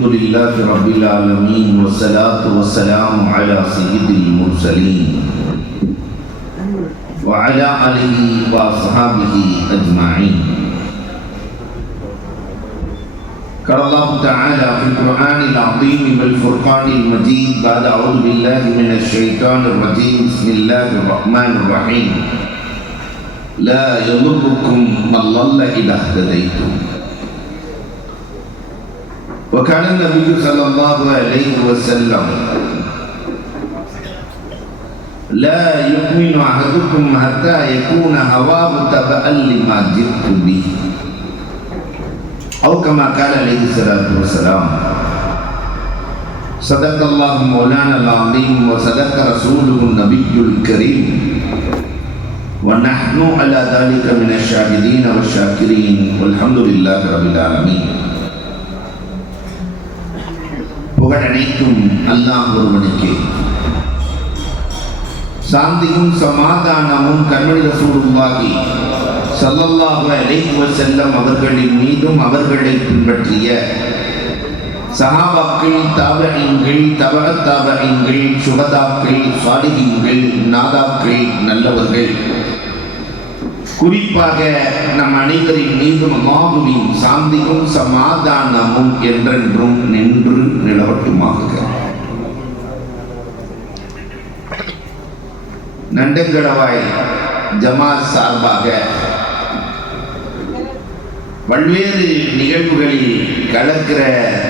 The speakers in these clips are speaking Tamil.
الحمد لله رب العالمين والصلاة والسلام على سيد المرسلين وعلى آله وأصحابه أجمعين. قال الله تعالى في القرآن العظيم والفرقان المجيد بعد أعوذ بالله من الشيطان الرجيم بسم الله الرحمن الرحيم لا يضركم من ضل إذا اهتديتم. وكان النبي صلى الله عليه وسلم لا يؤمن أحدكم حتى يكون هواه تبعا لما جئت به أو كما قال عليه الصلاة والسلام. صدق الله مولانا العظيم وصدق رسوله النبي الكريم ونحن على ذلك من الشاهدين والشاكرين والحمد لله رب العالمين. புகழ் அனைத்தும் அல்லாஹ் ஒருவனுக்கே. சாந்தியும் சமாதானமும் கண்மணி ரசூலுல்லாஹி ஸல்லல்லாஹு அலைஹி வஸல்லம் அவர்களின் மீதும் அவர்களை பின்பற்றிய சஹாபாக்கள், தாபஈன்கள், தபஅத் தாபஈன்கள், சுஹதாக்கள், சாலிஹீன்கள், நாதாக்கள், நல்லவர்கள், குறிப்பாக நம் அனைவரின் மீதும் அல்லாஹ்வின் சாந்தியும் சமாதானமும் என்றென்றும் நின்று நிலவட்டுமாக. நண்டங்கடவாய் ஜமாத் சார்பாக பல்வேறு நிகழ்வுகளில் கலக்கிற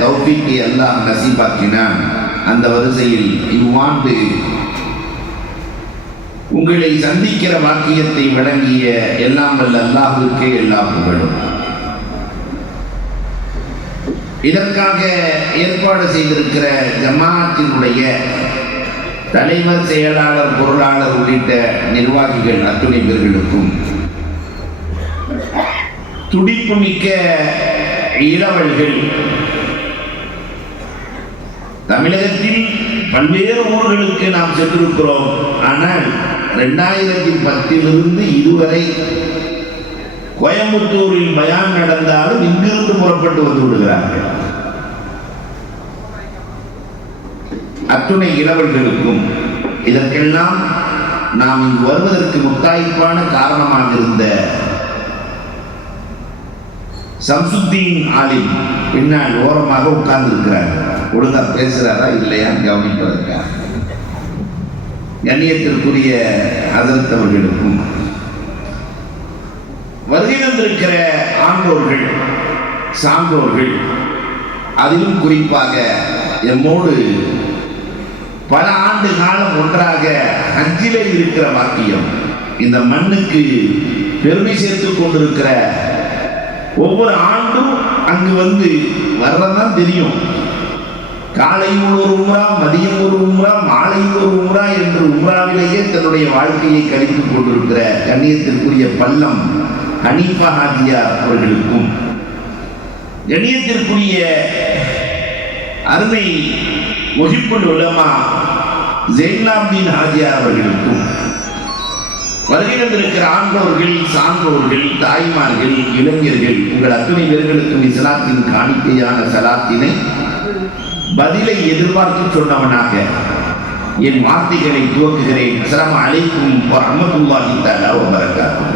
தௌஃபீக்கை அல்லாஹ் நசீபாக்கினான். அந்த வரிசையில் இவ்வாண்டு உங்களை சந்திக்கிற வாக்கியத்தை வழங்கிய எல்லாம் வல்ல அல்லாஹ்வுக்கே எல்லா புகழும். இதற்காக ஏற்பாடு செய்திருக்கிற ஜமாஅத்தினுடைய தலைவர், செயலாளர், பொருளாளர் உள்ளிட்ட நிர்வாகிகள் அத்துணை பேர்களுக்கும், துடிப்பு மிக்க இளவல்கள், தமிழகத்தில் பல்வேறு ஊர்களுக்கு நாம் சென்றிருக்கிறோம். ஆனால் 2010 இதுவரை கோயம்புத்தூரில் பயான் நடந்தாலும் இங்கிருந்து புறப்பட்டு வந்து விடுகிறார்கள். அத்துணை இளவல்களுக்கும் இதற்கெல்லாம் நாம் இங்கு வருவதற்கு முத்தாய்ப்பான காரணமாக இருந்த சம்சுத்தீன் ஆலிம் பின்னால் ஓரமாக உட்கார்ந்து இருக்கிறார். ஒழுங்கா பேசுறாரா இல்லையா கவனிப்பதற்காக கண்ணியத்திற்குரிய ஹஸரத் அவர்களுக்கும், வருகை வந்திருக்கிற ஆண்டோர்கள், சான்றோர்கள், அதிலும் குறிப்பாக எம்மோடு பல ஆண்டு காலம் ஒன்றாக ஹஜ்ஜிலே இருக்கிற வாக்கியம், இந்த மண்ணுக்கு பெருமை சேர்த்துக் கொண்டிருக்கிற, ஒவ்வொரு ஆண்டும் அங்கு வந்து வர்றதான் தெரியும். காலையில் ஒரு உம்ரா, மதியம் ஒரு உம்ரா, மாலையில் ஒரு உம்ரா என்று உம்ராவிலேயே தன்னுடைய வாழ்க்கையை கழித்துக் கொண்டிருக்கிற கண்ணியத்திற்குரிய பல்லம் ஹனீஃபா ஹாஜியார் அவர்களுக்கும், கண்ணியத்திற்குரிய அருமை முஹிப்புல் உலமா ஜைனுலாப்தீன் ஹாஜியார் அவர்களுக்கும், வருகை வந்திருக்கிற ஆண்டோர்கள், சான்றோர்கள், தாய்மார்கள், இளைஞர்கள், உங்கள் அத்துணை பேர்களுக்கும் இஸ்லாத்தின் காணிக்கையான சலாத்தினை பதிலை எதிர்பார்த்து சொன்னவனாக என் வார்த்தைகளை துவக்குகிறேன். அஸ்ஸலாமு அலைக்கும் வரஹ்மத்துல்லாஹி தஆலா வ பரகாத்துஹு.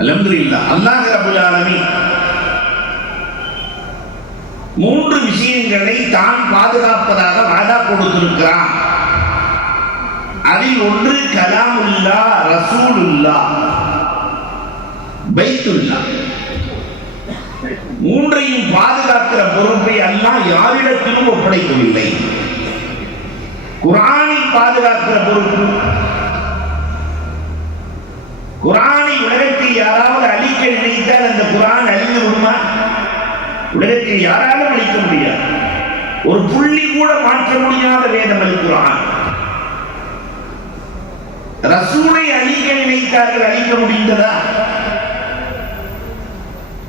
அல்ஹம்துலில்லாஹ். அல்லாஹ் ரப்பல் ஆலமீன் 3 விஷயங்களை தான் பாதுகாப்பதாக வாதா கொடுத்திருக்கிறான். அதில் ஒன்று கலாமுல்லா, ரசூலுல்லா, பைத்துல்லா. 3ஐயும் பாதுகாக்கிற பொறுப்பை அல்லாஹ் யாரிடத்திலும் ஒப்படைக்கவில்லை. குர்ஆனை பாதுகாக்கிற பொறுப்பு, குர்ஆனை உலகத்தில் யாராவது அழிக்க நினைத்தால் அந்த குர்ஆன் அழிந்து விடுமா? உலகத்தில் யாராலும் அழிக்க முடியாது. ஒரு புள்ளி கூட மாற்ற முடியாத வேதம் அல் குர்ஆன். ரசூலை அழிக்க நினைத்தார்கள், அழிக்க முடிந்ததா?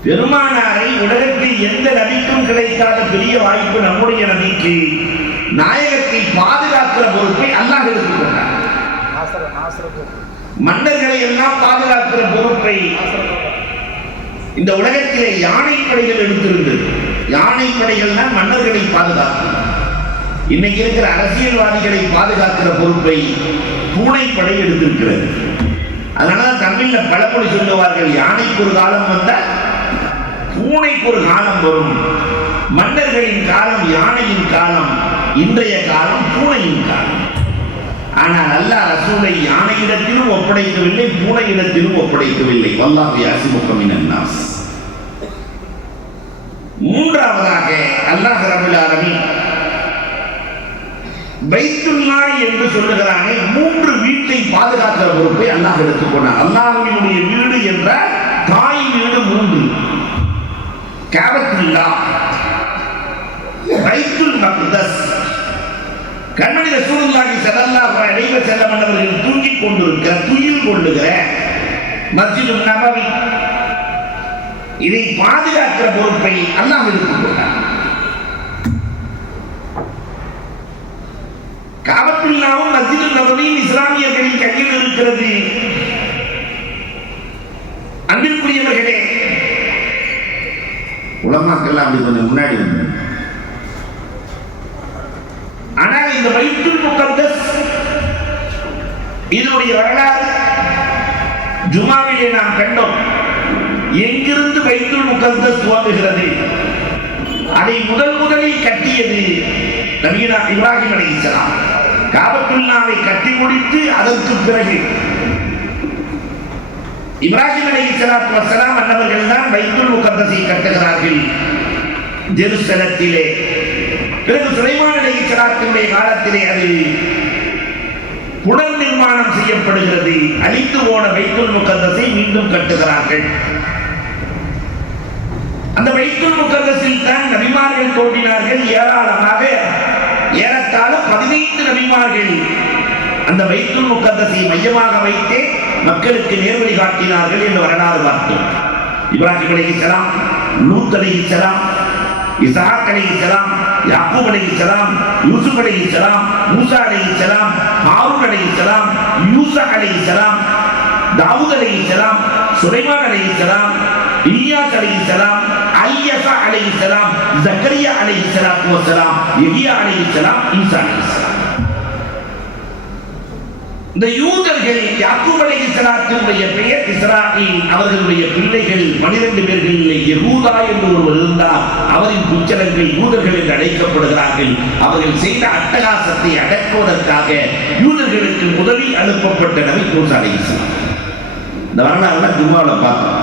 பெருமானாரை உலகத்தில் எந்த நபிக்கும் கிடைக்காத பெரிய வாய்ப்பு நம்முடைய நபிக்கு. நாயகத்தை பாதுகாக்கிற பொறுப்பை அல்லாஹ் எடுத்துக்கொண்டார். மன்னர்களை எல்லாம் பாதுகாக்கிற பொறுப்பை இந்த உலகத்திலே யானை படைகள் எடுத்திருந்தது. யானை படைகள் தான் மன்னர்களை பாதுகாக்கும். இன்னைக்கு இருக்கிற அரசியல்வாதிகளை பாதுகாக்கிற பொறுப்பை பூனைப்படை எடுத்திருக்கிறது. அதனாலதான் தமிழ்ல பழமொழி சொல்லுவார்கள், யானைக்கு ஒரு காலம் வந்தால் பூனைக்கு ஒரு காலம் வரும். மன்னர்களின் காலம் யானையின் காலம், இன்றைய காலம் பூனையின் காலம். ஆனால் அல்லாஹ் ரசூலை யானையிடத்திலும் ஒப்படைக்கவில்லை, பூனையிடத்திலும் ஒப்படைக்கவில்லை. வல்லாஹு யாசிமுக மினன் நாஸ். மூன்றாவதாக அல்லாஹ் ரப்பல் ஆலமீன் பைத்துல்லாஹ் என்று சொல்லுகிறானே, 3 வீட்டை பாதுகாக்கிற பொறுப்பை அல்லாஹ் எடுத்துக்கொண்டான். அல்லாஹ்வினுடைய வீடு என்றால் தாய் வீடு 3: காபத்துல்லாஹ், பைத்துல் மக்தஸ், கண்மணி ரசூலுல்லாஹி ஸல்லல்லாஹு அலைஹி வஸல்லம் அவர்கள் தூங்கிக் கொண்டிருக்கிற துயில் கொள்ளுகிற மஸ்ஜிதுன் நபவி. இதை பாதுகாக்கிற பொறுப்பை அல்லாஹ் எடுத்துக்கொண்டான். காபத்துல்லாஹும் மஸ்ஜிதுன் நபவியும் இஸ்லாமியர்களின் கையில் இருக்கிறது. அன்பிற்குரியவர்களே, உலமாக்கெல்லாம் அப்படி கொஞ்சம் முன்னாடி வந்து, ஆனால் இந்த பைத்துல் முகத்தஸ் இதனுடைய வரலாறு ஜுமாவிலே நாம் கண்டோம். எங்கிருந்து பைத்துல் முகத்தஸ் துவங்குகிறது? அதை முதலில் கட்டியது நபினா இப்ராஹிம் அலைஹிஸ்ஸலாம். காபத்துல்லாவை கட்டி முடித்து அதற்கு பிறகு இப்ராஹிம் அலைஹிஸ்ஸலாத்து வஸ்ஸலாம் அன்னவர்கள் தான் பைத்துல் முகத்தஸை கட்டுகிறார்கள் ஜெருசலத்திலே. பிறகு சுலைமான் அலைஹிஸ்ஸலாத்துடைய காலத்திலே அது புனர் நிர்மாணம் செய்யப்படுகிறது. அழிந்து போன பைத்துல் முகத்தஸை மீண்டும் கட்டுகிறார்கள். அந்த பைத்துல் முகத்தஸில் தான் நபிமார்கள் தோன்றினார்கள். ஏராளமாக, ஏறத்தாழ 15 நபிமார்கள் அந்த பைத்துல் முகத்தஸை மையமாக வைத்தே மக்களுக்கு நேர்வழி காட்டினார்கள் என்று வரலாறு பார்த்தோம். இப்ராஹிம் அலைஹிஸ்ஸலாம், லூத் அலைஹிஸ்ஸலாம், இஸ்ஹாக் அலைஹிஸ்ஸலாம், யாக்கூப் அலைஹிஸ்ஸலாம், யூசுப் அலைஹிஸ்ஸலாம், மூசா அலைஹிஸ்ஸலாம், ஹாரூன் அலைஹிஸ்ஸலாம், யூசா அலைஹிஸ்ஸலாம், தாவூத் அலைஹிஸ்ஸலாம், சுலைமான் அலைஹிஸ்ஸலாம், இலியாஸ் அலைஹிஸ்ஸலாம், ஐயஸா அலைஹிஸ்ஸலாம், ஜக்கரியா அலைஹிஸ்ஸலாத்து வஸ்ஸலாம், யஹ்யா அலைஹிஸ்ஸலாம், ஈசா அலைஹிஸ்ஸலாம். இந்த யூதர்கள் யாக்கூப் அலைஹிஸ்ஸலாத்துடைய பெயர் இஸ்ராயீல். அவர்களுடைய பிள்ளைகள் 12 பேர்களிலே யெகூதா என்று ஒருவர் இருந்தார். அவரின் புச்சலங்கள் யூதர்கள் என்று அழைக்கப்படுகிறார்கள். அவர்கள் செய்த அட்டகாசத்தை அடக்குவதற்காக யூதர்களுக்கு முதலில் அனுப்பப்பட்ட நபி மூசா அலைஹிஸ்ஸலாம். இந்த வரலாறுல ஜும்மாவில் பார்த்தோம்.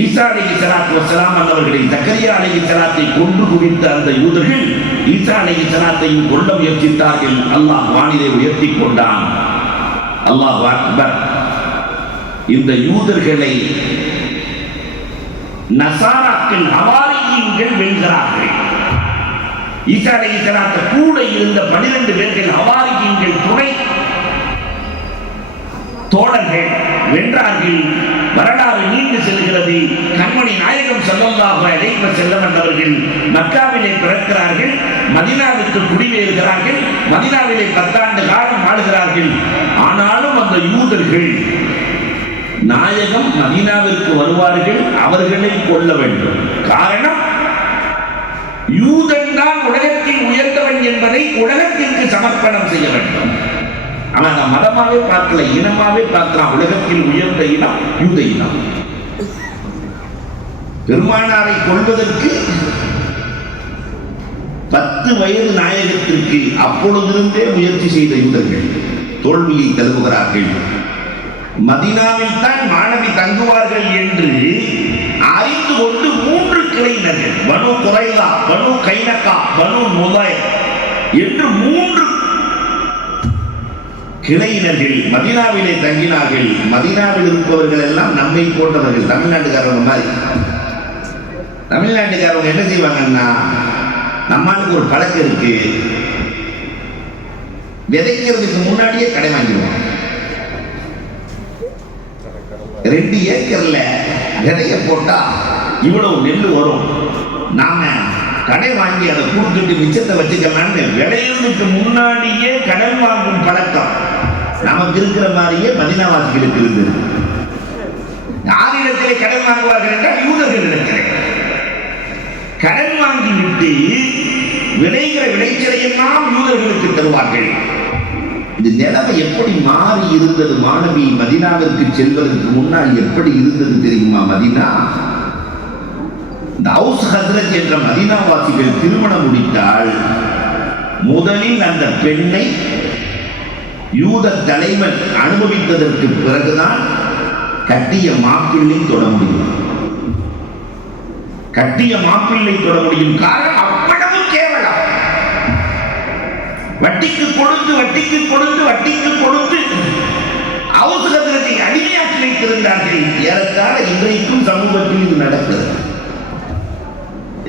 ஈசா அலைஹிஸ்ஸலாத்து வஸ்ஸலாம் அவர்களை ஜக்கரியா அலைஹிஸ்ஸலாத்தை கொன்று குவித்த அந்த யூதர்கள் ஈசா அலைஹிஸ்ஸலாத்தையும் கொல்ல முயற்சித்தார்கள். அல்லாஹ் வானிலை உயர்த்தி கொண்டான். அல்லாஹ் அக்பர். இந்த யூதர்களை நசாராக்கள், ஹவாரியின்கள் வெல்கிறார்கள். ஈசா அலைஹிஸ்ஸலாத்து கூட இருந்த 12 பேர்கள் ஹவாரியின்கள், துணை தோழர்கள் வென்றார்கள். வரலாறு நீண்டு செல்கிறது. கண்மணி நாயகம் ஸல்லல்லாஹு அலைஹி வஸல்லம் அவர்கள் மக்காவிலே பிறக்கிறார்கள், மதீனாவுக்கு குடியேறுகிறார்கள், மதீனாவிலே 10 ஆண்டு காலம் வாழ்கிறார்கள். ஆனாலும் அந்த யூதர்கள் நாயகம் மதீனாவிற்கு வருவார்கள், அவர்களை கொல்ல வேண்டும். காரணம், யூதன் தான் உலகத்தில் உயர்ந்தவன் என்பதை உலகத்திற்கு சமர்ப்பணம் செய்ய வேண்டும். அவன் மதமாவே பார்க்கல, இனமாவே பார்க்கலாம். உலகத்தில் உயர்ந்த இனம் யூத இனம். பெருமானாரை கொள்வதற்கு 10 வயது நாயகத்திற்கு அப்பொழுதிருந்தே முயற்சி செய்த யூதர்கள் தோல்வியை தழுவுகிறார்கள். மதீனாவில் தான் மாணவி தங்குவார்கள் என்று அறிந்து கொண்டு 3 கிளையினர்கள், பனு குரைலா, பனு கைனகா, பனு நுதை என்று 3 கிளையினர்கள் மதீனாவிலே தங்கினார்கள். மதீனாவில் இருப்பவர்கள் எல்லாம் நம்மை போன்றவர்கள், தமிழ்நாட்டுக்காரங்க மாதிரி. தமிழ்நாட்டுக்காரங்க என்ன செய்வாங்கன்னா, நம்மளுக்கு ஒரு பழக்கம் இருக்கு, விதைக்கிறதுக்கு முன்னாடியே கடை வாங்கிடுவோம். 2 ஏக்கர்ல விதைய போட்டா இவ்வளவு நெல் வரும், நாம கடை வாங்கி அதை கொடுத்துட்டு மிச்சத்தை வச்சுக்கலாம்னு விளையிறதுக்கு முன்னாடியே கடன் வாங்கும் பழக்கம் நமக்கு இருக்கிற மாதிரியே மதீனாவாசிகளுக்கு இருந்தது. யாரிடத்திலே கடன் வாங்குவார்கள் என்றால் யூதர்களிடத்திலே. கடன் வாங்கிவிட்டு விளைகிற விளைச்சலை எல்லாம் யூதர்களுக்கு தருவார்கள். இந்த நிலைமை எப்படி மாறி இருந்தது? மாணவி மதீனாவிற்கு செல்வதற்கு முன்னால் எப்படி இருந்தது தெரியுமா? மதீனா, இந்த அவுஸ் ஹஸ்ரஜ் என்ற மதீனாவாசிகள் திருமணம் முடித்தால் முதலில் அந்த பெண்ணை யூத தலைவன் அனுபவித்ததற்கு பிறகுதான் கட்டிய மாப்பிள்ளை தொட முடியும். கட்டிய மாப்பிள்ளை தொட முடியும். காரணம் அவ்வளவு கேவலம். வட்டிக்கு கொடுத்து வட்டிக்கு கொடுத்து வட்டிக்கு கொடுத்து அவுஸ் ஹஸ்ரஜை அடிமையாக்கி வைத்திருந்தார்கள். ஏறத்தாழ இன்றைக்கும் சமூகத்தில் இது நடக்கிறது.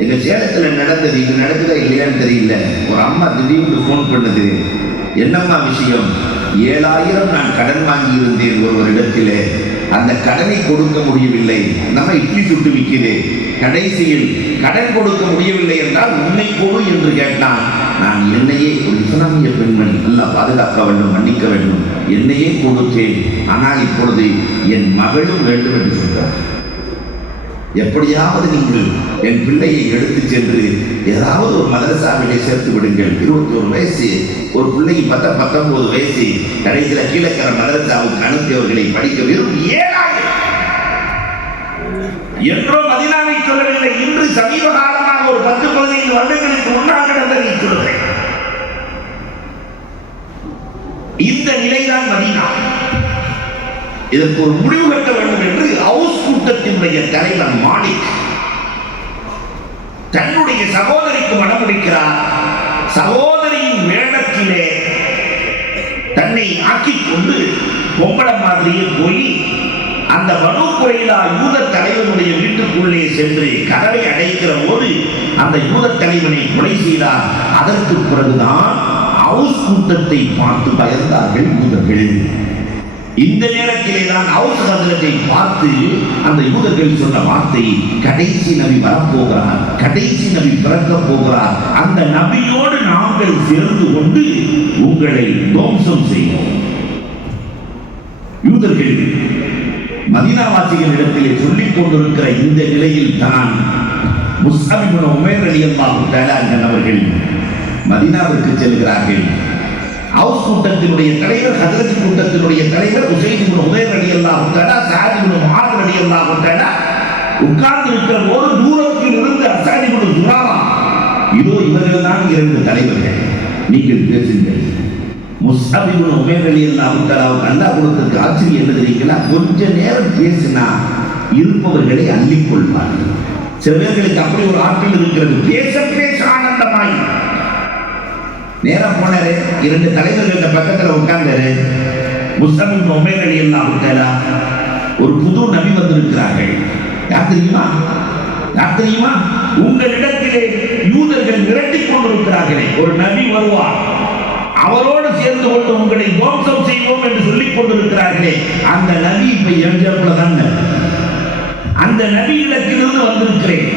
எங்க சேலத்தில் நடந்தது. இது நடக்குதா இல்லையான்னு தெரியல. ஒரு அம்மா திடீர்னு போன் பண்ணுது. என்னம்மா விஷயம்? 7000 நான் கடன் வாங்கி இருந்தேன் ஒருவரிடத்திலே. அந்த கடனை கொடுக்க முடியவில்லை. நம்ம இட்லி சுட்டு விற்கிறே. கடைசியில் கடன் கொடுக்க முடியவில்லை என்றால் உன்னை கொடு என்று கேட்டான். நான் என்னையே, ஒரு இஸ்லாமிய பெண்மணி, நல்லா பாதுகாக்க வேண்டும், மன்னிக்க வேண்டும், என்னையே கொடுத்தேன். ஆனால் இப்பொழுது என் மகளும் வேண்டும் என்று சொல்றார். எப்படியாவது நீங்கள் என் பிள்ளையை எடுத்து சென்று ஏதாவது ஒரு மதரசாவிலே சேர்த்து விடுங்கள். 21 வயசு ஒரு பிள்ளைக்கு 19 வயசு. கடைசியில் கீழக்கர மதரசாவுக்கு அனுப்பியவர்களை படிக்க வெறும் 7000. என்றோ மதீனாவை சொல்லவில்லை. இன்று சமீப காலமாக ஒரு 10-15 வருடங்களுக்கு முன்னால் நடந்ததை சொல்கிறேன். இந்த நிலைதான் மதீனா. இதற்கு ஒரு முடிவு கட்ட வேண்டும் என்று அவுஸ் கூட்டத்தினுடைய தலைவர் மாலிக் தன்னுடைய சகோதரிக்கு மணமுடிக்கிறார். சகோதரியின் வேடத்திலே தன்னை ஆக்கிக் கொண்டு பொம்பளை மாதிரியே போய் அந்த பனூ குறைலா யூத தலைவனுடைய வீட்டுக்குள்ளே சென்று கதவை அடைக்கிற போது அந்த யூத தலைவனை கொலை செய்தார். அதற்கு பிறகுதான் அவுஸ் கூட்டத்தை பார்த்து பயந்தார்கள் யூதர்கள். இந்த நேரத்திலே தான் அவுஸ் ஹஸ்ரஜை பார்த்து அந்த யூதர்கள் சொன்ன வார்த்தை, கடைசி நபி வரப்போகிறார், கடைசி நபி பிறக்க போகிறார், அந்த நபியோடு நாங்கள் சேர்ந்து கொண்டு உங்களை துவம்சம் செய்வோம். யூதர்கள் மதீனாவாசிகளிடத்திலே சொல்லிக் கொண்டிருக்கிற இந்த நிலையில் தான் முஸ்அப் இப்னு உமைர் ரலியல்லாஹு தஆலா அவர்கள் மதீனாவிற்கு செல்கிறார்கள். அவுஸ் கூட்டத்தினுடைய தலைவர், ஹஜ்ரத் கூட்டத்தினுடைய தலைவர் உஸைத் இப்னு உமைர் ரலியல்லாஹு தஆலா, ஸஅத் இப்னு முஆத் ரலியல்லாஹு தஆலா உட்கார்ந்து இருக்கிற போது தூரத்தில் இருந்து அஸாத் இப்னு துராரா, இதோ இவர்கள் தான் 2 தலைவர்கள், நீங்கள் பேசுங்கள். முஸ்அப் இப்னு உமைர் ரலியல்லாஹு தஆலாவுக்கு அல்லாஹ் கொடுத்ததுக்கு ஆச்சரியம் என்ன தெரியுங்களா? கொஞ்ச நேரம் பேசினா இருப்பவர்களை அள்ளிக் கொள்வார்கள். சில பேர்களுக்கு அப்படி ஒரு ஆற்றல் இருக்கிறது. பேச பேச ஆனந்தமாய் நேரம் போனாரு. 2 தலைவர்கள் பக்கத்தில் உட்கார்ந்தாரு. முஸ்அப் இப்னு உமைர் ரலியல்லாஹு தஆலா, ஒரு புது நபி வந்திருக்கிறார்கள். யார் தெரியுமா? யார் தெரியுமா? உங்களிடத்திலே யூதர்கள் மிரட்டிக் கொண்டிருக்கிறார்களே, ஒரு நபி வருவார், அவரோடு சேர்ந்து கொண்டு உங்களை துவம்சம் செய்வோம் என்று சொல்லிக் கொண்டிருக்கிறார்களே, அந்த நபி இப்ப எஞ்சப்பல தான். அந்த நபியிடத்திலிருந்து வந்திருக்கிறேன்.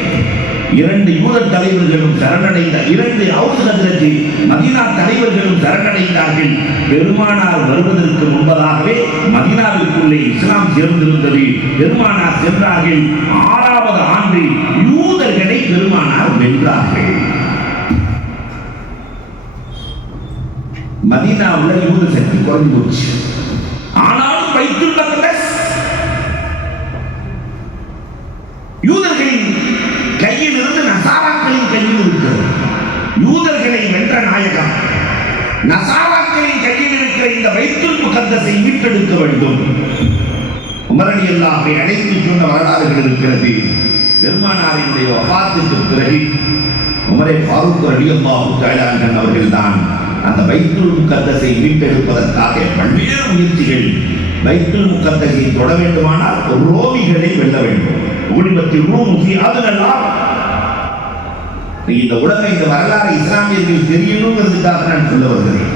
2 யூத தலைவர்களும் சரணடைந்த 2 அவுஸ் ஹஸ்ரஜ் மதீனா தலைவர்களும் சரணடைந்தார்கள். பெருமானார் வருவதற்கு முன்பதாகவே மதீனாவிற்குள்ளே இஸ்லாம் சேர்ந்திருந்தது. பெருமானார் சென்றார்கள். 6வது ஆண்டு யூதர்களை பெருமானார் வென்றார்கள். மதீனாவில் யூத சக்தி குறைந்து போச்சு. ஆனாலும் பைத்துல் மக்தஸ் யூதர்களின் கையில் இருந்து நசாராக்களின் கையில் இருக்கிறது. யூதர்களை வென்ற நாயகம் நசாராக்களின் கையில் இருக்கிற இந்த பைத்துல் முகத்தஸை மீட்டெடுக்க வேண்டும். உமர் ரலியல்லாஹு அழைத்து சொன்ன வரலாறுகள் இருக்கிறது. பெருமானாரினுடைய வஃபாத்துக்கு பிறகு உமரே ஃபாரூக் ரலியல்லாஹு தஆலா அவர்கள் தான் அந்த பைத்துல் முகத்தஸை மீட்டெடுப்பதற்காக பல்வேறு முயற்சிகள். பைத்துல் முகத்தஸை தொட வேண்டுமானால் ரோமிகளை வெல்ல வேண்டும். இந்த உலக இந்த வரலாறு இஸ்லாமியர்கள் தெரியணுங்கிறதுக்காக நான் சொல்ல வருகிறேன்.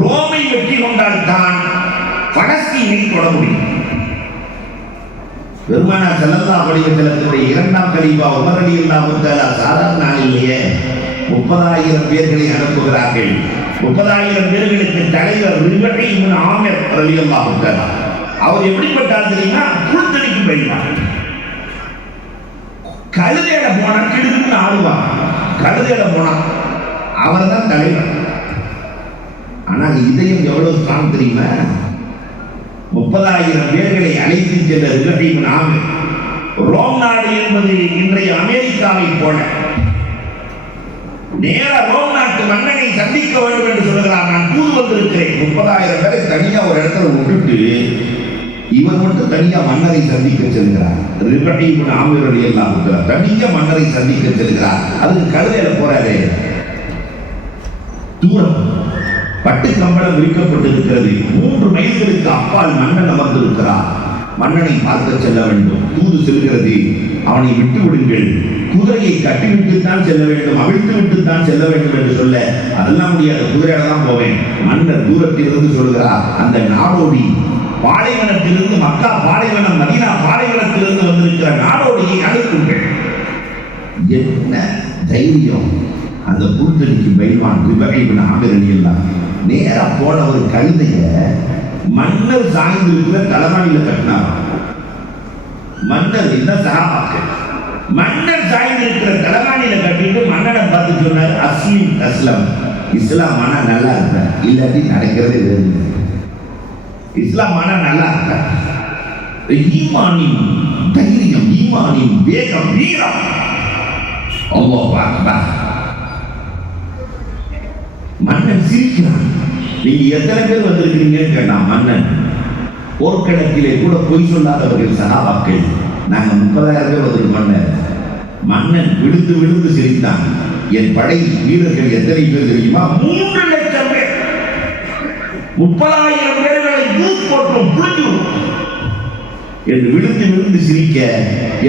ரோமை வெற்றி கொண்டால் தான் பலஸ்தீனை தொட முடியும். பெருமானார் ஸல்லல்லாஹு அலைஹி வஸல்லம் 2ஆம் கலீஃபா உமர் ரலியல்லாஹு தஆலா சாதாரண நாளிலேயே 30,000 பேர்களை அனுப்புகிறார்கள். 30,000 பேர்களுக்கு தலைவர் ரிபஈ இப்னு ஆமிர் ரலியல்லாஹு தஆலா. அவர் எப்படிப்பட்டார் தெரியுமா? புல்தடிக்கு பயந்தார். கழுதையில போனா கிடுக்குன்னு ஆடுவான். கழுதையில போனா அவர் தான் தலைவர். ஆனால் இதயம் எவ்வளவு ஸ்ட்ராங் தெரியுமா? 30,000 பேர்களை அழைத்து சென்ற ரிபஹி இப்னு ஆமிர் ரோம் நாடு என்பது இன்றைய அமெரிக்காவை போல நேர ரோம் நாட்டு மன்னனை சந்திக்க வேண்டும் என்று சொல்லுகிறார். நான் தூது வந்திருக்கிறேன். 30,000 பேரை தனியா ஒரு இடத்துல விட்டுட்டு இவர் மட்டும் தனியா மன்னரை சந்திக்க செல்கிறார். ரிபஹி இப்னு ஆமிர் ரலியல்லாஹு அன்ஹு தனியா மன்னரை சந்திக்க செல்கிறார். அதுக்கு கழுதையில போறாரு. தூரம் பட்டு கம்பளம் விரிக்கப்பட்டிருக்கிறது. 3 மைல்களுக்கு அப்பால் மன்னன் அமர்ந்திருக்கிறார். மன்னனை பார்க்க செல்ல வேண்டும். தூது செல்கிறது, அவனை விட்டு விடுங்கள், குதிரையை கட்டிவிட்டுத்தான் செல்ல வேண்டும், அவிழ்த்து விட்டுத்தான் செல்ல வேண்டும் என்று சொல்ல, அதெல்லாம் முடியாது, குதிரையில தான் போவேன். மன்னர் தூரத்திலிருந்து சொல்கிறார், அந்த நாடோடி பாலைவனத்திலிருந்து, மக்கா பாலைவனம், மதீனா பாலைவனத்திலிருந்து வந்திருக்கிற நாடோடியை அனுப்புங்கள். என்ன தைரியம்! அந்த புல்தடிக்கு பயில்வான் ரிபஹி இப்னு ஆமிர் ரலியல்லாஹு அன்ஹு நேரா போன ஒரு கழுதைய மன்னர் சாய்ந்து இருக்கிற தலைமாடியில கட்டினார். மன்னர் இந்த சஹாபாக்கள் மன்னர் சாய்ந்து இருக்கிற தலைமாடியில கட்டிட்டு மன்னனை பார்த்து சொன்னார், அஸ்லிம் அஸ்லம், இஸ்லாம் ஆனா நல்லா இருப்ப, இல்லாட்டி நடக்கிறதே வேறு. இஸ்லாம் ஆனா நல்லா இருப்ப. ஈமானின் தைரியம், ஈமானின் வேகம், வீரம். அல்லாஹ் அக்பர். மன்னன் சிரிக்கிறான். நீங்க எத்தனை பேர் வந்திருக்கிறீங்கன்னு கேட்டான் மன்னன். போர்க்களத்திலே கூட பொய் சொல்லாதவர்கள் சஹாபாக்கள். நாங்க 30,000 பேர் வந்திருக்கோம். மன்னன் விழுந்து விழுந்து சிரித்தான். என் படை வீரர்கள் எத்தனை பேர் தெரியுமா? 3 லட்சம் பேர். 30,000 பேர்களை தூக்கி போட்டோம், புடிஞ்சோம் என்று விழுந்து விழுந்து சிரிக்க,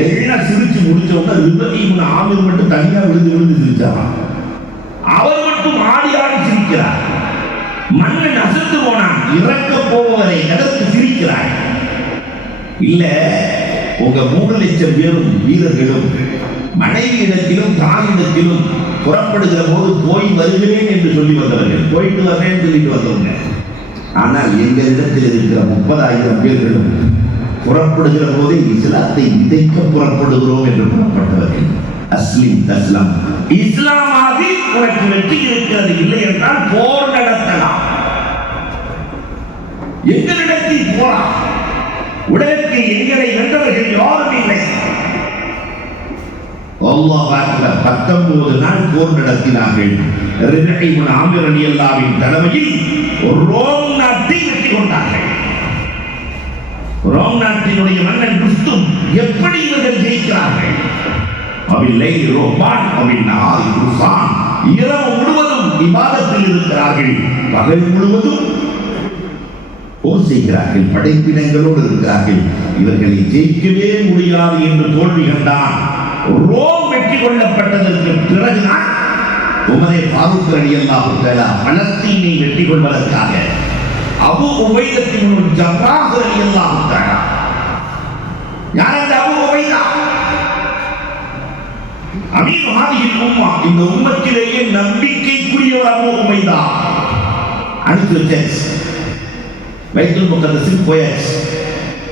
எல்லாம் சிரிச்சு முடிச்சவங்க ரிபஹி இப்னு ஆமிர் மட்டும் தனியா விழுந்து விழுந்து சிரிச்சான். அவர் மட்டும் ஆடி ஆடி சிரிக்கிறார். மன்னன் அசந்து போனான். இறக்க போவதை எதற்கு சிரிக்கிறார்? இல்ல, உங்க 3 லட்சம் பேரும் வீரர்களும் மனைவியிடத்திலும் தாயிடத்திலும் புறப்படுகிற போது போய் வருகிறேன் என்று சொல்லி வந்தவர்கள், போயிட்டு வரேன்னு சொல்லிட்டு வந்தவங்க. ஆனால் எங்களிடத்தில் இருக்கிற 30,000 பேர்களும் புறப்படுகிற போதே இஸ்லாத்தை விதைக்க புறப்படுகிறோம் என்று புறப்பட்டவர்கள். அஸ்லிம் தஸ்லாம், இஸ்லாமாகி உனக்கு வெற்றி இருக்கிறது, இல்லை என்றால் போர் நடத்தலாம். எங்களிடத்தில் போரா? உலகத்தில் எங்களை வென்றவர்கள் யாரும் இல்லை. அல்லாஹ் அக்பர். 19 நாள் போர் நடத்தினார்கள். ரிபஹி இப்னு ஆமிர் ரலியல்லாஹு அன்ஹு தலைமையில் ரோம் நாட்டை வெற்றி கொண்டார்கள். ரோம் நாட்டினுடைய மன்னன் ருஸ்தும். எப்படி இவர்கள் ஜெயிக்கிறார்கள்? அவில்லை ரோபான் அவின்னார் குர்சான். இரவு முழுவதும் இபாதத்தில் இருக்கிறார்கள், பகல் முழுவதும் போர் செய்கிறார்கள், படைப்பினங்களோடு இருக்கிறார்கள். இவர்களை ஜெயிக்கவே முடியாது என்று தோல்வி கண்டான். ரோம் வெற்றி கொள்ளப்பட்டதற்கு பிறகுதான் உமரே ஃபாரூக் ரலியல்லாஹு தஆலா பலஸ்தீனை வெற்றி கொள்வதற்காக அபூ உபைதா இப்னு ஜர்ராஹ் ரலியல்லாஹு தஆலா. யார் அந்த அபூ உபைதா? அமீர் ஹாதிஹில் உம்மா. இந்த உம்மத்திலேயே நம்பிக்கைக்குரியவர் அபூ உபைதா. அனுப்பிச்சு பைத்துல் முகத்தஸில் போயாச்சு.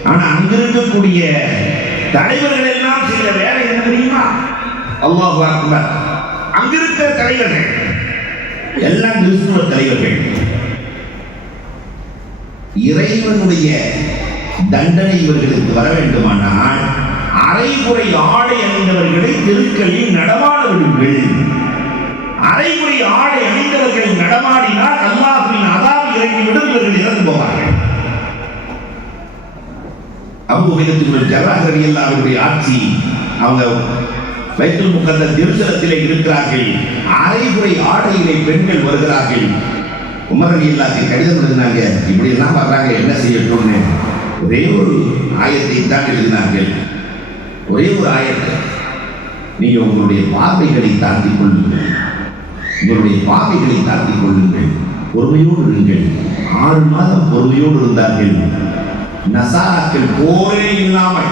ஆனா அங்க இருக்கக்கூடிய தலைவர்கள் எல்லாம் செய்த வேலை என்ன தெரியுமா? அல்லாஹு அக்பர். அங்க இருக்கிற தலைவர்கள் எல்லாம் கிறிஸ்துவ தலைவர்கள். இறைவனுடைய தண்டனை இவர்களுக்கு வர வேண்டுமானால் அரைகுறை ஆடை அணிந்தவர்களை தெருக்களில் நடமாட விடுங்கள். அரைகுறை ஆடை அணிந்தவர்கள் நடமாடினால் அல்லாஹ்வின் அதாப் இறங்கிவிடும், இவர்கள் இறந்து போவார்கள். அபூ உபைதா இப்னு ஜர்ராஹ் ரலியல்லாஹு அன்ஹு ஆட்சி, அவங்க பைத்துல் முகத்தஸ் ஜெருசலத்திலே இருக்கிறார்கள். அரைகுறை ஆடையிலே பெண்கள் வருகிறார்கள். உமர் ரலியல்லாஹு அன்ஹு கடிதம் எழுதினாங்க, இப்படி எல்லாம் வர்றாங்க, என்ன செய்யட்டும்னு. ஒரே ஒரு ஆயத்தை தான் எழுதினார்கள். ஒரே ஒரு ஆயத்தை, நீங்க உங்களுடைய பார்வைகளை தாழ்த்திக் கொள்ளுங்கள், உங்களுடைய பார்வைகளை தாழ்த்திக் கொள்ளுங்கள், பொறுமையோடு இருங்கள். 6 மாதம் பொறுமையோடு இருந்தார்கள். நசாராக்கள் போரே இல்லாமல்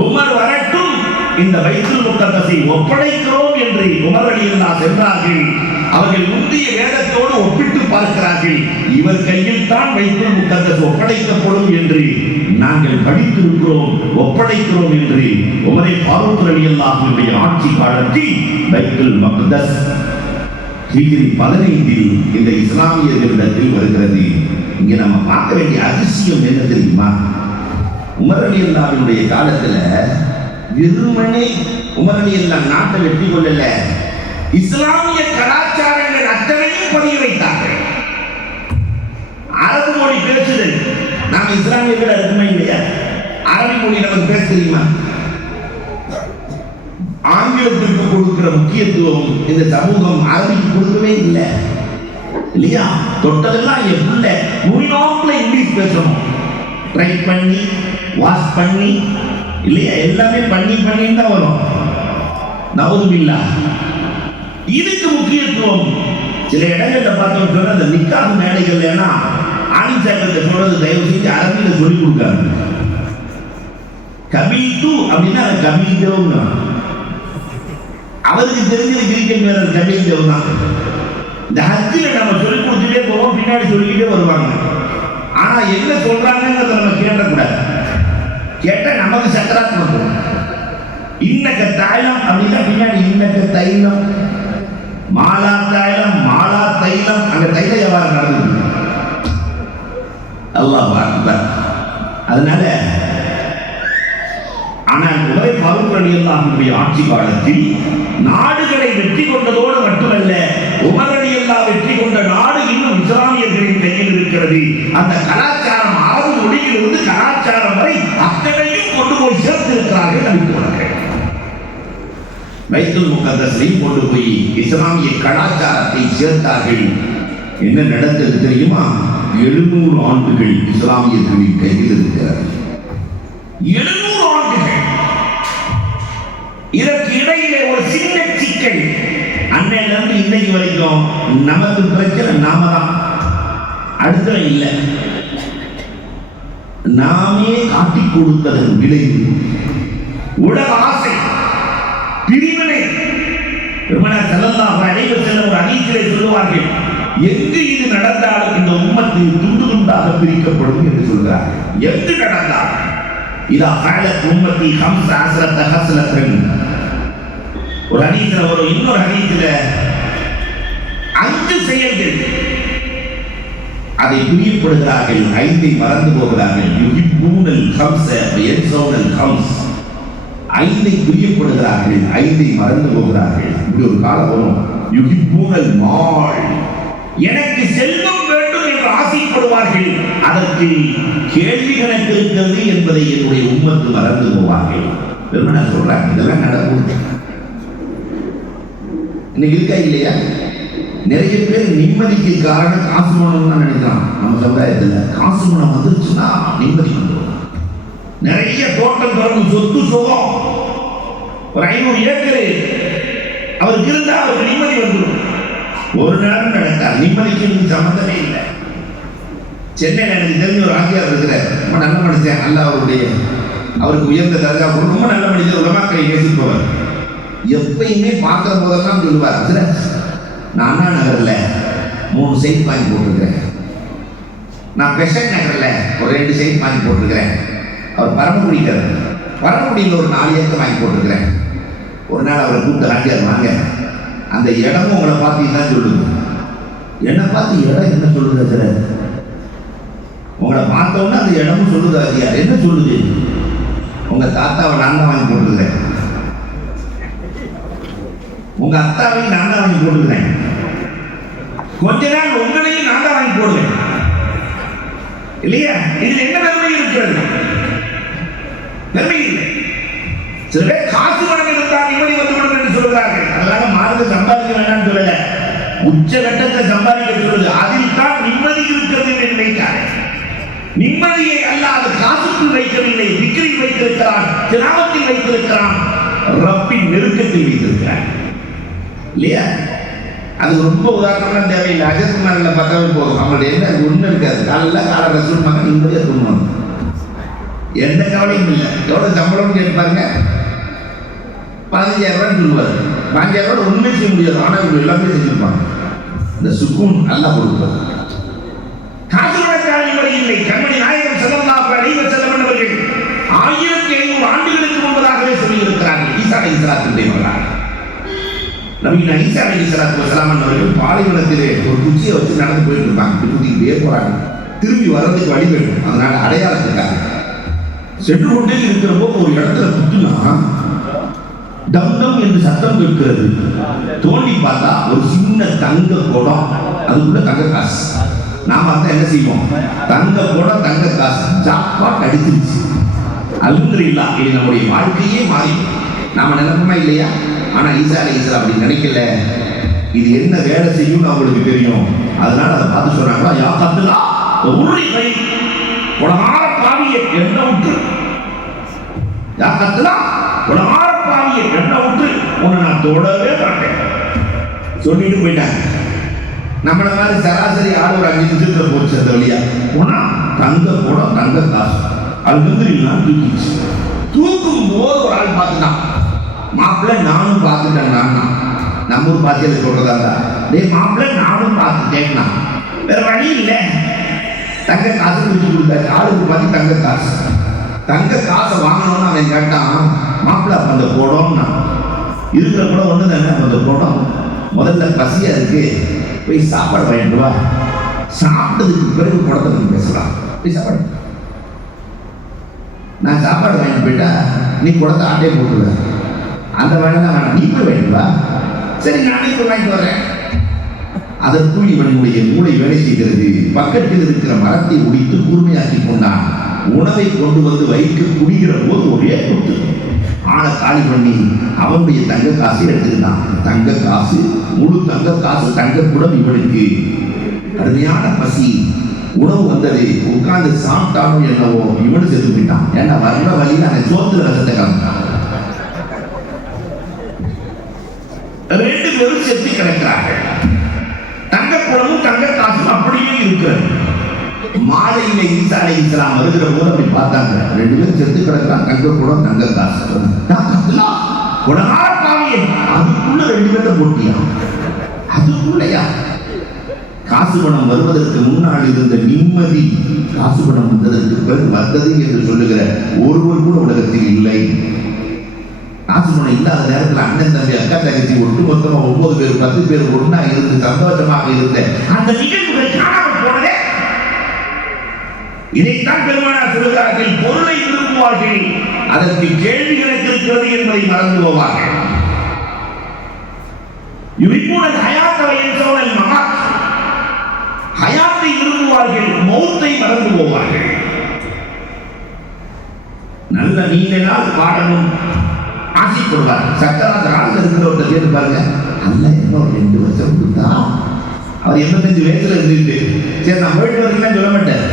உமர் வரட்டும், இந்த பைத்துல் முகத்தஸை ஒப்படைக்கிறோம் என்று உமர் ரலியல்லாஹு சென்றார்கள். அவர்கள் முந்தைய வேதத்தோடு ஒப்பிட்டு பார்க்கிறார்கள். இவர் கையில் தான் பைத்துல் முகத்தஸ் ஒப்படைக்கப்படும் என்று நாங்கள் படித்திருக்கிறோம், ஒப்படைக்கிறோம் என்று. உமரை ஃபாரூக் ரலியல்லாஹு அன்ஹுடைய ஆட்சி காலத்தில் பைத்துல் மக்தஸ் ஹிஜ்ரி 15 இந்த இஸ்லாமியர்களிடத்தில் வருகிறது. இங்க நம்ம பார்க்க வேண்டிய அதிசயம் என்ன தெரியுமா? உமர் ரலியல்லாஹுடைய காலத்துல வெறுமனே உமர் ரலியல்லாஹு நாட்டை வெற்றி கொள்ளல, இஸ்லாமிய கலாச்சாரங்கள் அத்தனையும் பதிய வைத்தார்கள். அரபு மொழி பேசுதல், நாம் இஸ்லாமியர்கள் இருக்குமா இல்லையா? அரபி மொழி நமக்கு பேச தெரியுமா? ஆங்கிலத்திற்கு கொடுக்கிற முக்கியத்துவம் இந்த சமூகம் அரபிக்கு கொடுக்கவே இல்லை இல்லையா? தொட்டதெல்லாம் என் பிள்ளை முன்னாள் இங்கிலீஷ் பேசணும், ட்ரை பண்ணி வாஷ் பண்ணி இல்லையா, எல்லாமே பண்ணி தான் வரும். நவுதுபில்லா. இதுக்கு முக்கியத்துவம் சில இடங்கள்ல பார்த்தோம் சொன்ன அந்த நிக்காஹ் மேடைகள் ஏன்னா ஆணி சாக்கத்தை சொல்றது தயவு செஞ்சு அரபியில சொல்லி கொடுக்காரு. கபில்து அப்படின்னா கபில் தேவ் அவருக்கு தெரிஞ்சது கிரிக்கெட் வீரர் கபில் தேவ் தான். இந்த ஹஜ்ஜில் நம்ம சொல்லி கொடுத்துட்டே போவோம், பின்னாடி சொல்லிக்கிட்டே வருவாங்க. ஆனா என்ன சொல்றாங்கிறத நம்ம கேட்டக்கூடாது. கேட்ட நமக்கு சக்கராத் பண்ணுவோம். இன்னக்க தைலம் அப்படின்னா பின்னாடி இன்னக்க தைலம், மாலா தைலம், மாலா தைலம். அங்க தைல வியாபாரம் நடந்தது. அல்லாஹ் அக்பர். அதனால ஆனால் உமர் ஃபாரூக் ரலியல்லாஹு அன்ஹுடைய ஆட்சி காலத்தில் நாடுகளை வெற்றி கொண்டதோடு மட்டுமல்ல, உமர் ரலியல்லாஹு வெற்றி கொண்ட நாடு இன்னும் இஸ்லாமியர்களின் கையில் இருக்கிறது. அந்த கலாச்சாரம் அரபு மொழியிலிருந்து கலாச்சாரம் வரை அத்தனையும் கொண்டு போய் சேர்த்திருக்கிறார்கள் நபித்தோழர்கள். பைத்துல் முகத்தஸையும் கொண்டு போய் இஸ்லாமிய கலாச்சாரத்தை சேர்த்தார்கள். என்ன நடந்தது தெரியுமா? 700 ஆண்டுகள் இஸ்லாமியர்களின் கையில் இருக்கிறார்கள். 700 ஆண்டுகள். இதற்கு இடையிலே ஒரு சின்ன சிக்கல். அன்னையிலிருந்து இன்னைக்கு வரைக்கும் நமக்கு பிரச்சனை நாம தான், அடுத்த இல்லை. நாமே காட்டிக் கொடுத்ததன் விளைவு உலக ஆசை, பிரிவினை. பெருமானார் ஸல்லல்லாஹு அலைஹி வஸல்லம் ஒரு ஹதீஸிலே சொல்லுவார்கள், எங்கு இது நடந்தாலும் இந்த உம்மத்து துண்டு துண்டாக பிரிக்கப்படும் என்று சொல்கிறார்கள். எங்கு நடந்தாலும் இதா ஃபஅலத் உம்மத்தி 15 ஹஸ்லத்தன். ஒரு ஹதீஸ்ல ஒரு இன்னொரு ஹதீஸ்ல 5 செயல்கள் அதை பிரியப்படுகிறார்கள், 5ஐ மறந்து போகிறார்கள். யுஹிப்பூனல் ஹம்ஸ வயன்ஸூனல் ஹம்ஸ். 5ஐ பிரியப்படுகிறார்கள், 5ஐ மறந்து போகிறார்கள். இப்படி ஒரு காலம் வரும். யுஹிப்பூனல் மால், எனக்கு செல்வம் வேண்டும் என்று ஆசைப்படுவார்கள், அதற்கு கேள்வி கணக்கு இருக்கிறது என்பதை என்னுடைய உம்மத்து மறந்து போவார்கள். பெருமானார் சொல்றாங்க, இதெல்லாம் நடக்கும். இன்னைக்கு இருக்கா இல்லையா? நிறைய பேர் நிம்மதிக்கு காரணம் காசு பணம் தான் நினைக்கிறான். நம்ம சமுதாயத்தில் காசு பணம் வந்துருச்சுன்னா நிம்மதி வந்துடும். நிறைய தோட்டம் தொடர்ந்து சொத்து சுகம், ஒரு 500 ஏக்கர் அவருக்கு இருந்தா அவருக்கு நிம்மதி வந்துடும். ஒரு நேரம் நடக்காது. நிம்மதிக்கு சம்பந்தமே இல்லை. சென்னையில் எனக்கு தெரிஞ்ச ஒரு ஆசியார் இருக்கிறார், ரொம்ப நல்ல மனுஷன். அல்ல அவருக்கு உயர்ந்த தரகா, ரொம்ப நல்ல மனிதர், உலமாக்களை நேசிப்பவர். எப்பயுமே பார்க்கிற போதெல்லாம் சொல்லுவார், நான் அண்ணா நகரில் 3 சைட் வாங்கி போட்டிருக்கிறேன், நான் பெசன்ட் நகரில் ஒரு 2 சைட் வாங்கி போட்டிருக்கிறேன். அவர் பரமக்குடியில் ஒரு 4 ஏக்கர் வாங்கி போட்டிருக்கிறேன். ஒரு நாள் அவரை கூப்பிட்டு ஆண்டியார் வாங்க, அந்த இடமும் உங்களை பார்த்து தான் சொல்லுது. என்னை பார்த்து இடம் என்ன சொல்லுது சார்? உங்களை பார்த்தோன்னா அந்த இடமும் சொல்லுது. ஆண்டியார் என்ன சொல்லுது? உங்கள் தாத்தாவை நான் தான் வாங்கி போட்டுருக்கிறேன், உங்க அத்தாவையும் நான் தான் வாங்கி போட்டுக்கிறேன், கொஞ்ச நாள் உங்களையும் நான் தான் வாங்கி போடுவேன் இல்லையா? இதில் என்ன பெருமை இருக்கிறது? பெருமை இல்லை. சில பேர் காசு பணம் இருந்தால் நிம்மதி வந்துவிடும் என்று சொல்கிறார்கள். அதனால மார்க்க சம்பாதிக்க வேண்டாம்னு சொல்லல, உச்சகட்டத்தை சம்பாதிக்க சொல்லுது. அதில் தான் நிம்மதி இருக்கிறது என்று நினைக்காரு. நிம்மதியை அல்ல அது காசுக்குள் வைக்கவில்லை, விக்கிரில் வைத்திருக்கிறான், திராவத்தில் வைத்திருக்கிறான், ரப்பின் நெருக்கத்தில் வைத்திருக்கிறான் இல்லையா? அது ரொம்ப உதாரணம் தேவையில்லை. அஜத்மாரில் பார்த்தாவே போதும். அவங்களுடைய என்ன ஒன்றும் இருக்காது. காலை ரசூல் மகன் நிம்மதியாக தூங்கணும், எந்த கவலையும் இல்லை. எவ்வளோ சம்பளம்னு கேட்பாருங்க, 15,000 ரூபான்னு சொல்லுவார். 5,000 ரூபாய் ஒன்றுமே செய்ய முடியாது. ஆனால் இவங்க எல்லாமே செஞ்சுருப்பாங்க. இந்த சுக்கூன் அல்லாஹ் கொடுப்பது. காசு பணக்காரன் இவர் இல்லை. கண்மணி நாயகம் ஸல்லல்லாஹு அலைஹி வஸல்லம் அவர்கள் 1500 ஆண்டுகளுக்கு முன்பதாகவே சொல்லி இருக்கிறார்கள். ஈசா அலைஹிஸ்ஸலாத்துடைய மகனார் நபியினா ஈசா அலைஹிஸ்ஸலாத்து வஸலாம் அவர்கள் பாலைவனத்திலே ஒரு குச்சியை வச்சு நடந்து போயிட்டு இருப்பாங்க. திரும்பியே போறாங்க. திரும்பி வர்றதுக்கு வழி வேணும். அதனால அடையாளத்துக்காக சென்று கொண்டே இருக்கிற போது ஒரு இடத்துல குத்துனா டம் டம் என்று சத்தம் கேட்கிறது. தோண்டி பார்த்தா ஒரு சின்ன தங்க குடம், அதுக்குள்ள தங்க காசு. நாம அதான் என்ன செய்வோம்? தங்க குடம் தங்க காசு ஜாக்பாட் அடிச்சிருச்சு. அல்ஹம்துலில்லாஹ், இது நம்முடைய வாழ்க்கையே மாறி நாம நினைப்போமா இல்லையா? ஆனா ஈசா அலைஹிஸ்ஸலாம் அப்படி நினைக்கல. இது என்ன வேலை செய்யும் அவங்களுக்கு தெரியும். அதனால அதை பார்த்து சொல்றாங்களா, யா கத்துலா உருளி கை உலகார பாவியை என்ன விட்டு, யா கத்துலா உலகார பாவியை என்ன விட்டு உன்னை நான் தொடவே மாட்டேன் சொல்லிட்டு போயிட்டாங்க. நம்மள மாதிரி சராசரி ஆள் ஒரு 5 நிமிஷத்துல போச்சு அந்த வழியா. போனா தங்க குடம் தங்க காசு அல்ஹம்துலில்லாஹ் தூக்கிச்சு. தூக்கும் போது ஒரு ஆள் பார்த்துட்டான். மாப்பிள்ளை நானும் பார்த்துட்டேன். நம்ம ஊர் பாத்தியில சொல்றதா இருந்தா, டேய் மாப்பிள்ளை நானும் பார்த்துட்டேன்னா வேற வழி இல்லை. தங்க காசு வச்சு கொடுத்தாச்சு. ஆளுக்கு பார்த்து தங்க காசு. தங்க காசை வாங்கணும்னு அவன் கேட்டான். மாப்பிள்ளை அந்த குடம்னா இருக்கிற குடம் ஒன்று தானே. அந்த குடம் முதல்ல பசியா இருக்கு, போய் சாப்பாடு வாங்கிட்டு வா. சாப்பிட்டதுக்கு பிறகு குடத்தை பற்றி பேசலாம். போய் சாப்பாடு. நான் சாப்பாடு வாங்கிட்டு போயிட்டா நீ குடத்தை ஆட்டே போட்டுருவ. அந்த வேலை தான் வேணாம், நீ போய் வாங்கிட்டு வா. சரி நானே போய் வாங்கிட்டு வரேன். அதற்குள் இவனுடைய மூளை வேலை செய்கிறது. பக்கத்தில் இருக்கிற மரத்தை உடித்து கூர்மையாக்கி கொண்டான். உணவை கொண்டு வந்து வைக்க குடிக்கிற போது ஒரே கொட்டு. ஆளை காலி பண்ணி அவனுடைய தங்க காசை எடுத்துக்கிட்டான். தங்க காசு, முழு தங்க காசு, தங்க குடம். இவனுக்கு கடுமையான பசி. உணவு வந்தது. உட்கார்ந்து சாப்பிட்டாலும் என்னவோ இவனு செத்து போயிட்டான். ஏன்னா வர்ற வழியில் அந்த சோத்துல ரசத்தை கலந்தான். 2 பேரும் செத்து கிடக்கிறார்கள். தங்க குடமும் தங்க காசும் அப்படியே இருக்கிறது. மாலையில ஈசா அலைஹிஸ்ஸலாம் வருகிற போது அப்படி பார்த்தாங்க. 2 பேரும் செத்து கிடக்கிறான். தங்க குடம் தங்க காசு. குடகார பாவியே, அதுக்குள்ள 2 பேரை போட்டியா? அதுக்குள்ளையா? காசு பணம் வருவதற்கு முன்னால் இருந்த நிம்மதி காசு பணம் வந்ததற்கு பிறகு வந்தது என்று சொல்லுகிற ஒருவர் கூட உலகத்தில் இல்லை. காசு பணம் இல்லாத நேரத்தில் அண்ணன் தம்பி அக்கா தங்கச்சி ஒட்டுமொத்தமா 9 பேர் 10 பேர் ஒன்னா இருந்து சந்தோஷமாக இருந்த அந்த நிகழ்வுகள் காணாமல் போனதே. இதைத்தான் பெருமானார் சொல்லுகிறார்கள், பொருளை விரும்புவார்கள், அதற்கு கேள்வி இருக்கிறது என்பதை மறந்து போவார்கள். யுரிபூனல் ஹயாத்த வ யன்சௌனல் மமாத், ஹயாத்தை விரும்புவார்கள், மௌத்தை மறந்து போவார்கள். நல்ல நீண்ட நாள் பாடணும் ஆசைப்படுவார்கள். சக்கராத காலத்தில் இருக்கிறவர்கிட்ட கேட்டு பாருங்க, அல்ல என்ன 2 வருஷம் கொடுத்தா அவர் 85 வயசுல இருந்துட்டு சரி நான் போயிட்டு வரீங்கன்னு சொல்ல மாட்டார்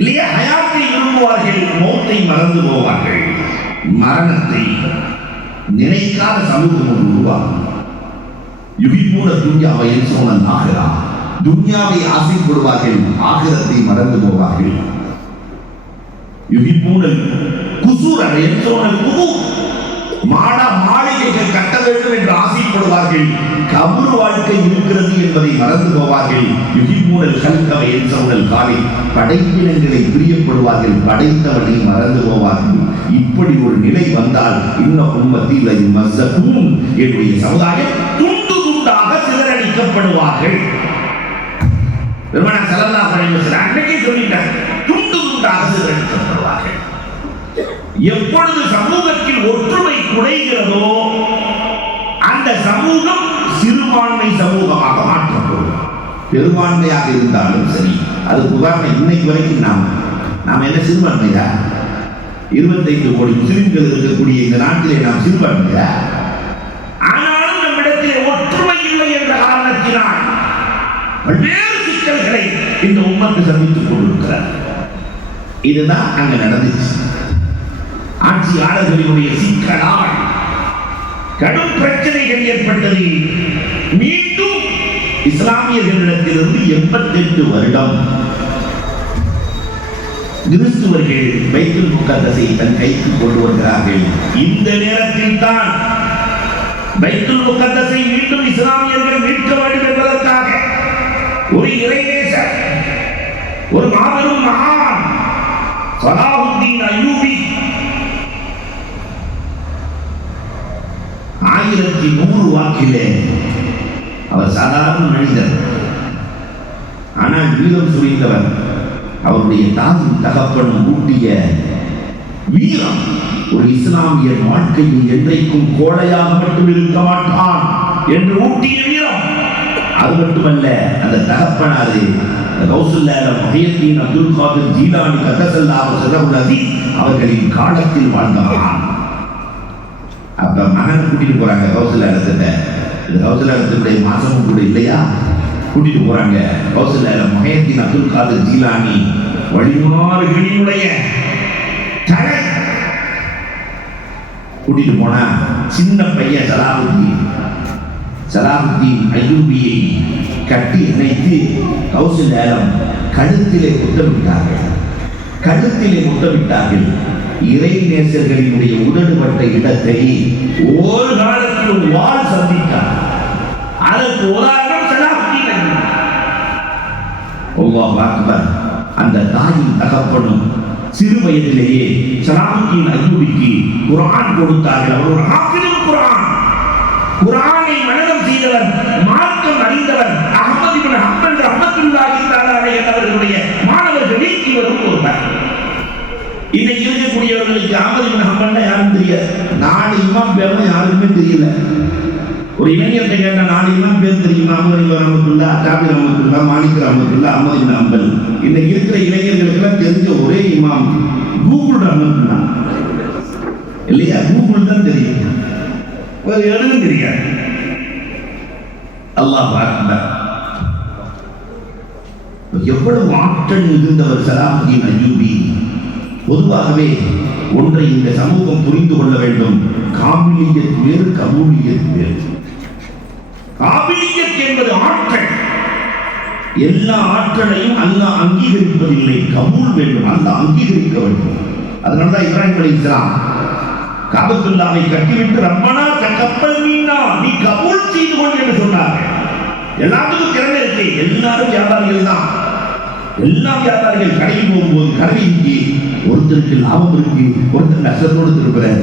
இல்லையா? ஹயாத்தை விரும்புவார்கள், மௌத்தை மறந்து போவார்கள். மரணத்தை நினைக்காத சமூகம் ஒன்று உருவாகும். யுகிப்பூன துன்யாவை யன்சௌனல் ஆகிரா, துன்யாவை ஆசைப்படுவார்கள், ஆகிரத்தை மறந்து போவார்கள். யுகிப்பூனல் குசூர யன்சௌனல் குபூர், மாளிகைகள் கட்ட வேண்டும் என்று ஆசைப்படுவார்கள், கபர் வாழ்க்கை இருக்கிறது என்பதை மறந்து போவார்கள். யுகிப்பூனல் கல்க வ யன்சௌனல் காலிக், படைப்பினங்களை பிரியப்படுவார்கள், படைத்தவனை மறந்து போவார்கள். இப்படி ஒரு நிலை வந்தால் இன்ன உம்மத்தி லை மஸ்ஸூன், என்னுடைய சமுதாயம் துண்டு துண்டாக சிதறடிக்கப்படுவார்கள். பெருமானார் ஸல்லல்லாஹு அலைஹி வஸல்லம் அன்னைக்கே சொல்லிட்டார், துண்டு துண்டாக சிதறடிக்கப்படுவார்கள். எப்பொழுது சமூகத்தில் ஒற்றுமை குறைகிறதோ அந்த சமூகம் சிறுபான்மை சமூகமாக மாற்றப்படும். பெரும்பான்மையாக இருந்தாலும் சரி. அது உதாரணம், இன்னைக்கு வரைக்கும் நாம் என்ன சிறுபான்மையா? 25 கோடி முஸ்லிம்கள் இருக்கக்கூடிய இந்த நாட்டிலே நாம் சிறுபான்மையா? ஆனாலும் நம்மிடத்திலே ஒற்றுமை இல்லை என்ற காரணத்தினால் பல்வேறு சிக்கல்களை இந்த உம்மத்து சந்தித்துக் கொண்டிருக்கிறார். இதுதான் அங்க நடந்துச்சு. ஆட்சியாளர்களுடைய சிக்கலால் கடும் பிரச்சனைகள் ஏற்பட்டது. மீண்டும் இஸ்லாமியர்களிடத்திலிருந்து 88 வருடம் கிறிஸ்துவர்கள் பைத்துல் முகத்தஸை தன் கைக்கு கொண்டு வருகிறார்கள். இந்த நேரத்தில் தான் பைத்துல் முகத்தஸை மீண்டும் இஸ்லாமியர்கள் மீட்க வேண்டும் என்பதற்காக ஒரு இறைநேசர், ஒரு மாபெரும் மகான் சலாஹுத்தீன் அய்யூபி 1100 வாக்கிலே. அவர் சாதாரண மனிதர், ஆனால் வீரம் சுரிந்தவர். அவருடைய தாயும் தகப்பனும் ஊட்டிய வீரம் ஒரு இஸ்லாமிய வாழ்க்கையில் என்றைக்கும் கோடையாக மட்டும் இருக்க மாட்டான் என்று ஊட்டிய வீரம். அது மட்டுமல்ல, அந்த தகப்பனாரு அப்துல் காதிர் ஜீலானி கதஸல்லாஹு சிர்ரஹுல் அஸீஸ் அவர்களின் காலத்தில் வாழ்ந்தவன். அப்ப மகனை கூட்டிட்டு போறாங்க கௌசல்யாலத்திட்ட. இது கௌசல்யாலத்தினுடைய மாசமும் கூட இல்லையா, கூட்டிட்டு போறாங்க. கௌசல்யா முஹையத்தீன் அப்துல் காதிர் ஜீலானி வழிமாறுகளினுடைய தலை. கூட்டிட்டு போனா சின்ன பையன் சலாஹுத்தீன் அய்யூபியை கட்டி இணைத்து கௌசல்யாலம் கழுத்திலே முத்தமிட்டார்கள். இறை நேசர்களினுடைய உடன்பட்ட இடத்தை ஒரு காலத்தில் வாள் சந்தித்தார். அதற்கு உதாரணம் சலாஹுத்தீன் அய்யூபி. அல்லாஹ் அக்பர். அந்த தாயின் தகப்பனும் சிறு வயதிலேயே சலாஹுத்தீன் அய்யூபிக்கு குர்ஆன் கொடுத்தார்கள். அவர் ஒரு ஹாஃபிதுல் குர்ஆன், குர்ஆனை மனனம் செய்தவர், மார்க்கம் அறிந்தவர். அஹ்மத் இப்னு ஹம்பல் ரஹ்மத்துல்லாஹி தஆலா அலைஹி அவர்களுடைய மாணவர்களில் இவரும் ஒருவர். இன்னைக்கு இருக்கக்கூடியவர்களுக்கு அஹ்மத் இப்னு ஹம்பல்னா யாரும் தெரியாது. 4 இமாம் பேரும் யாருக்குமே தெரியல. ஒரு இளைஞர்கிட்ட கேட்ட 4 இமாம் பேர் தெரியுமா? அஹ்மத் இப்னு ரஹ்மத்துல்லா, ஜாபிர் ரஹ்மத்துல்லா, மாலிக் ரஹ்மத்துல்லா, அஹ்மத் இப்னு ஹம்பல். இன்னைக்கு இருக்கிற இளைஞர்களுக்கெல்லாம் தெரிஞ்ச ஒரே இமாம் கூகுள் ரஹ்மத்துல்லா இல்லையா? கூகுள் தான் தெரியும், எதுவும் தெரியாது. அல்லாஹ் அக்பர். எவ்வளவு ஆற்றல் மிகுந்தவர் சலாஹுத்தீன் அய்யூபி. பொதுவாகவே ஒன்றை இந்த சமூகம் புரிந்து கொள்ள வேண்டும். காபிலியத் வேறு, கபூலியத் வேறு. காபிலியத் என்பது ஆற்றல். எல்லா ஆற்றலையும் அல்லாஹ் அங்கீகரிப்பதில்லை. கபூல் வேண்டும், அல்லாஹ் அங்கீகரிக்க வேண்டும். அதனால்தான் இப்ராஹிம் அலைஹிஸ்ஸலாம் காபத்துல்லாவை கட்டிவிட்டு ரப்பனா தகப்பல் மின்னா, நீ கபூல் செய்து கொள் என்று சொன்னார்கள். எல்லாத்துக்கும் திறமை இருக்கு, எல்லாரும் வியாபாரிகள் தான். எல்லா வியாபாரிகள் கடையில் போகும்போது கடைக்கு ஒருத்தருக்கு லாபம் இருக்கு, ஒருத்தர் நஷ்டத்தோடு திருப்புறாரு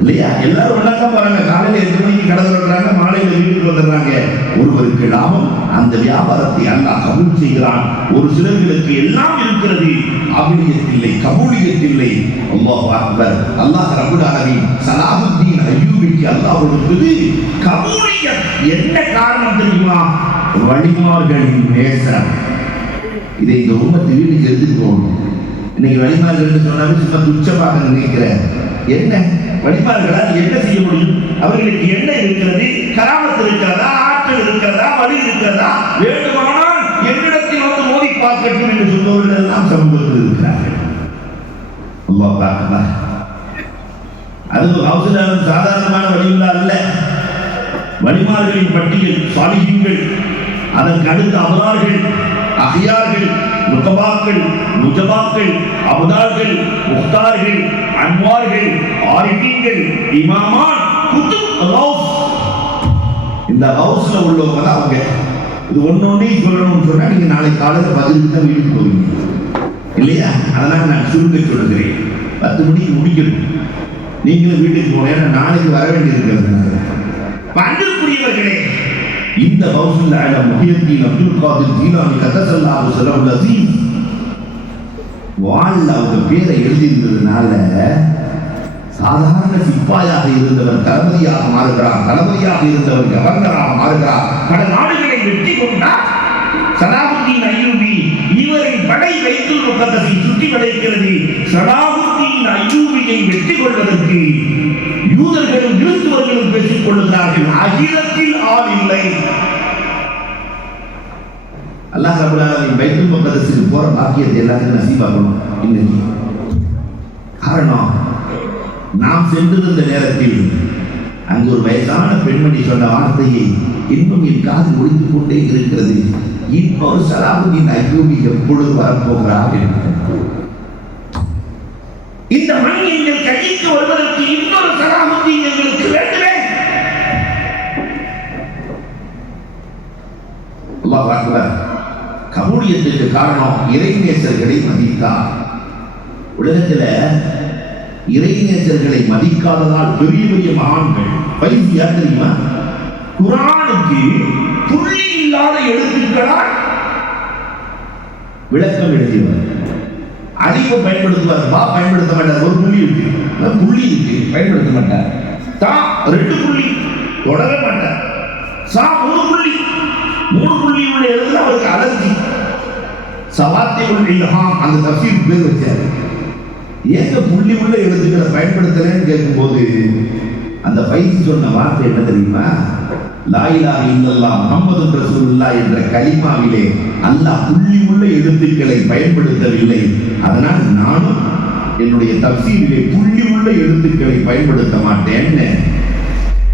இல்லையா? எல்லாரும் ஒன்னாதான் போறாங்க. காலையில 8 மணிக்கு கடை திறக்கிறாங்க, மாலையில வீட்டுக்கு வந்துடுறாங்க. ஒருவருக்கு லாபம், அந்த வியாபாரத்தை அல்லாஹ் கபூல் செய்கிறான். ஒரு சிலர்களுக்கு எல்லாம் இருக்கிறது, காபிலியத்தில்லை, கபூலியத்தில்லை. அல்லாஹ் அக்பர். அல்லாஹ் ரப்பல் ஆலமீன் சலாஹுத்தீன் அய்யூபிக்கு அல்லாஹ் கொடுத்தது கபூலியத். என்ன காரணம் தெரியுமா? வழிமார்களின் நேசம். இதை இந்த உம்மத்து வீட்டுக்கு எடுத்துட்டு போகணும். இன்னைக்கு வழிமார்கள் சொன்னாலும் சும்மா துச்சமாக நினைக்கிறேன். என்ன வழிமார்களால் என்ன செய்ய முடியும்? அவர்களுக்கு என்ன இருக்கிறது? கராமத்து இருக்கிறதா? ஆற்றல் இருக்கிறதா? வழி இருக்கிறதா? வேண்டுமானால் என்னிடத்தில் வந்து மோதி பார்க்கட்டும் என்று சொல்பவர்கள் எல்லாம் சமூகத்தில் இருக்கிறார்கள். அல்லாஹ் அக்பர். அது கௌசல்யாலம் சாதாரணமான வழிமுறை அல்ல. வழிமார்களின் பட்டியல் சாலிஹீன்கள், அதற்கு அடுத்த அபரார்கள், அஹியார்கள், நுகபாக்கள், நுஜபாக்கள், அபதார்கள், முக்தார்கள், அன்வார்கள், ஆரிஃபீன்கள், இமாமான், குதுப், கௌஸ். இந்த கௌஸ்ல உள்ளவங்க தான் அவங்க. இது ஒன்னொன்னையும் சொல்லணும்னு சொன்னா நீங்க நாளை காலையில் 10 தான் வீட்டுக்கு போவீங்க இல்லையா? அதனால நான் சுருங்க சொல்லுகிறேன். 10 மணிக்கு முடிக்கணும். நீங்களும் வீட்டுக்கு போனேன், நாளைக்கு வர வேண்டியிருக்கிறது. அன்பிற்குரியவர்களே, இந்த கௌசல்யா முஹையத்தீன் அப்துல் காதிர் ஜீலானி கதஸல்லாஹு சிர்ரஹுல் அஸீஸ் வால்ல அவங்க பேரை எழுதியிருந்ததுனால சாதாரண சிப்பாயாக இருந்தவர் தளபதியாக மாறுகிறார், தளபதியாக இருந்தவர் கவர்னராக மாறுகிறார், பல நாடுகளை வெற்றி கொண்டார். சலாஹுத்தீன் அய்யூபி இவரின் படை பைத்துல் முகத்தஸை சுற்றி வளைக்கிறது. சலாஹுத்தீன் அய்யூபியை வெற்றி கொள்வதற்கு யூதர்களும் கிறிஸ்துவர்களும் பேசிக் கொள்கிறார்கள். அகிலத்தில் ஆள் இல்லை. அல்லாஹ் ரப்பல் ஆலமீன் பைத்துல் முகத்தஸுக்கு போற பாக்கியத்தை எல்லாத்துக்கும் நசீபாக்கணும். இன்னைக்கு காரணம், நாம் சென்றிருந்த நேரத்தில் அங்கு ஒரு வயசான பெண்மணி சொன்ன வார்த்தையை இன்னும் என் காது ஒழித்து கொண்டே இருக்கிறது. இன்னொரு சலாஹுத்தீன் அய்யூபி எப்பொழுது வரப்போகிறார் என்று. இந்த மண் எங்கள் கைக்கு வருவதற்கு இன்னொரு சலாஹுத்தீன் எங்களுக்கு வேண்டுமே. அல்லாஹ் அக்பர். கண்ணியத்துக்கு காரணம் இறைநேசர்களை மதித்தார். உலகத்துல இறைநேசர்களை மதிக்காததால் பெரிய பெரிய மகான்கள் பைசியா தெரியுமா? குர்ஆனுக்கு புள்ளி இல்லாத எழுத்துக்களால் விளக்கம் எழுதியவர். அலிஃபை பயன்படுத்துவார், பா பயன்படுத்த மாட்டார். ஒரு புள்ளி இருக்கு, புள்ளி இருக்கு, பயன்படுத்த மாட்டார். தா 2 புள்ளி தொடர மாட்டார். சா 3 புள்ளி, 3 புள்ளி உள்ள எழுத்துல அவருக்கு அலர்ஜி. சவாத்தியுல் இல்ஹாம் அந்த தஃசீர் பேர் வச்சார். ஏங்க புள்ளி உள்ள எழுத்துக்களை பயன்படுத்தலன்னு கேட்கும்போது அந்த பைசி சொன்ன வார்த்தை என்ன தெரியுமா? லா இலாஹ இல்லல்லாஹ் முஹம்மதுர் ரசூலுல்லாஹ் என்ற கலிமாவிலே அல்லாஹ் புள்ளி உள்ள எழுத்துக்களை பயன்படுத்தவில்லை. அதனால் நானும் என்னுடைய தஃசீரிலே புள்ளி உள்ள எழுத்துக்களை பயன்படுத்த மாட்டேன்னு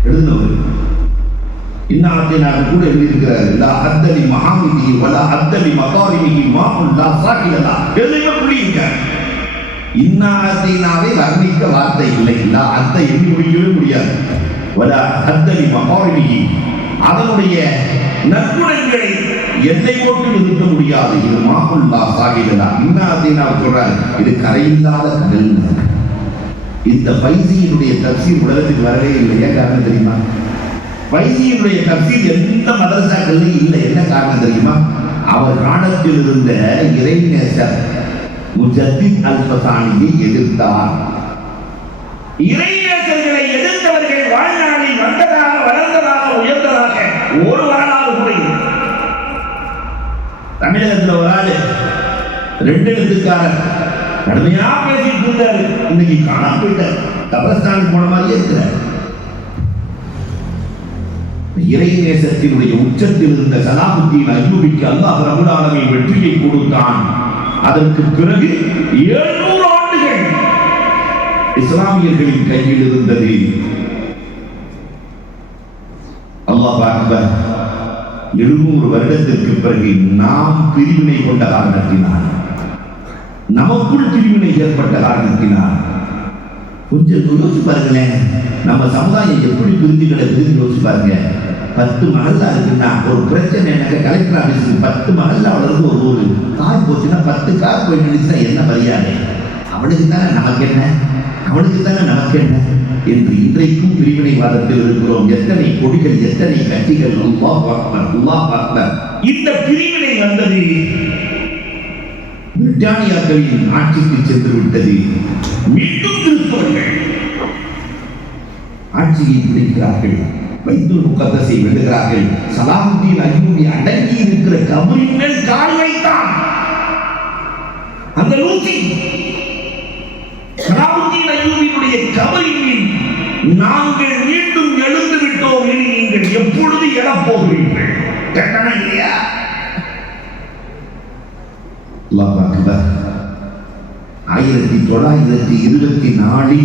எழுதினவர். இன்னாத்தினாக கூட எழுதியிருக்கிறார். லா அத்தலி மஹாமிதி வலா அத்தலி மகாரிமிஹி மாஹுல் லா சாகிலலா. எதுவுமே புள்ளி இருக்காது. இன்னாத்தினாவை வர்ணிக்க வார்த்தை இல்லை. லா அத்தை எண்ணி முடிக்கவே முடியாது. வலா அத்தலி மகாரிமிஹி அதனுடைய நற்குணங்களை எல்லை போட்டு நிறுத்த முடியாது. இது மாஹுல் லா சாகிலலா. இன்னாத்தினா சொல்றார், இது கரையில்லாத கடல். இந்த பைசியினுடைய தஃசீர் உலகத்துக்கு வரவே இல்லை. ஏன் காரணம் தெரியுமா? பைசியினுடைய தஃசீர் எந்த மதரசாக்கள்லையும் இல்லை. என்ன காரணம் தெரியுமா? அவர் காலத்தில் இருந்த இறைநேசர் முஜத்தித் அல்-ஃபசானியை எதிர்த்தார். இறைநேசர்களை எதிர்த்தவர்கள் வாழ்நாளில் வந்ததாக, வளர்ந்ததாக, உயர்ந்ததாக ஒரு வரலாறு கூட இல்லை. தமிழகத்தில் ஒரு ஆளு 2 எழுத்துக்காரர் கடுமையா பேசிட்டு இருந்தாரு. இன்னைக்கு காணாம போயிட்டார். கபரஸ்தானுக்கு போன மாதிரியே இருக்கிறார். இறைநேசத்தினுடைய உச்சத்தில் இருந்த சலாஹுத்தீன் அய்யூபிக்கு அல்லாஹ் ரப்பல் ஆலமீன் வெற்றியை கொடுத்தான். அதற்கு பிறகு 700 ஆண்டுகள் இஸ்லாமியர்களின் கையில் இருந்தது. அல்லாஹ் அக்பர். 700 வருடத்திற்கு பிறகு நாம் பிரிவினை கொண்ட காரணத்தினால், நமக்குள் பிரிவினை ஏற்பட்ட காரணத்தினால், கொஞ்சம் யோசிச்சு பாருங்களேன், நம்ம சமுதாயம் எப்படி பிரிஞ்சு கிடக்குதுன்னு யோசிச்சு பாருங்க. 10 மகல்லா இருக்குன்னா ஒரு பிரச்சனை, எனக்கு கலெக்டர் ஆபீஸுக்கு 10 மகல்லாவில் இருந்து ஒரு கார் போச்சுன்னா 10 கார் போய் நினைச்சா என்ன மரியாதை? அவனுக்கு தானே நமக்கு என்ன, அவனுக்கு தானே நமக்கு என்ன என்று இன்றைக்கும் பிரிவினைவாதத்தில் இருக்கிறோம். எத்தனை கொடிகள், எத்தனை கட்சிகள். அல்லாஹ் அக்பர், அல்லாஹ் அக்பர். இந்த பிரிவினை வந்தது பிரிட்டானியாக்களின் ஆட்சிக்கு சென்று விட்டது. மீண்டும் கிறிஸ்தவர்கள் ஆட்சியை பிடிக்கிறார்கள். பைத்துல் முகத்தஸை வெல்லுகிறார்கள். சலாஹுத்தீன் அய்யூபி அடங்கி இருக்கிற கபரின் மேல் கால் வைத்தான். அந்த லூசி சலாஹுத்தீன் அய்யூபியுடைய கபரின் மேல், நாங்கள் மீண்டும் எழுந்து விட்டோம், இனி நீங்கள் எப்பொழுது எழப்போகிறீர்கள்? கேட்டனா இல்லையா? அல்லாஹ் அக்பர். 1924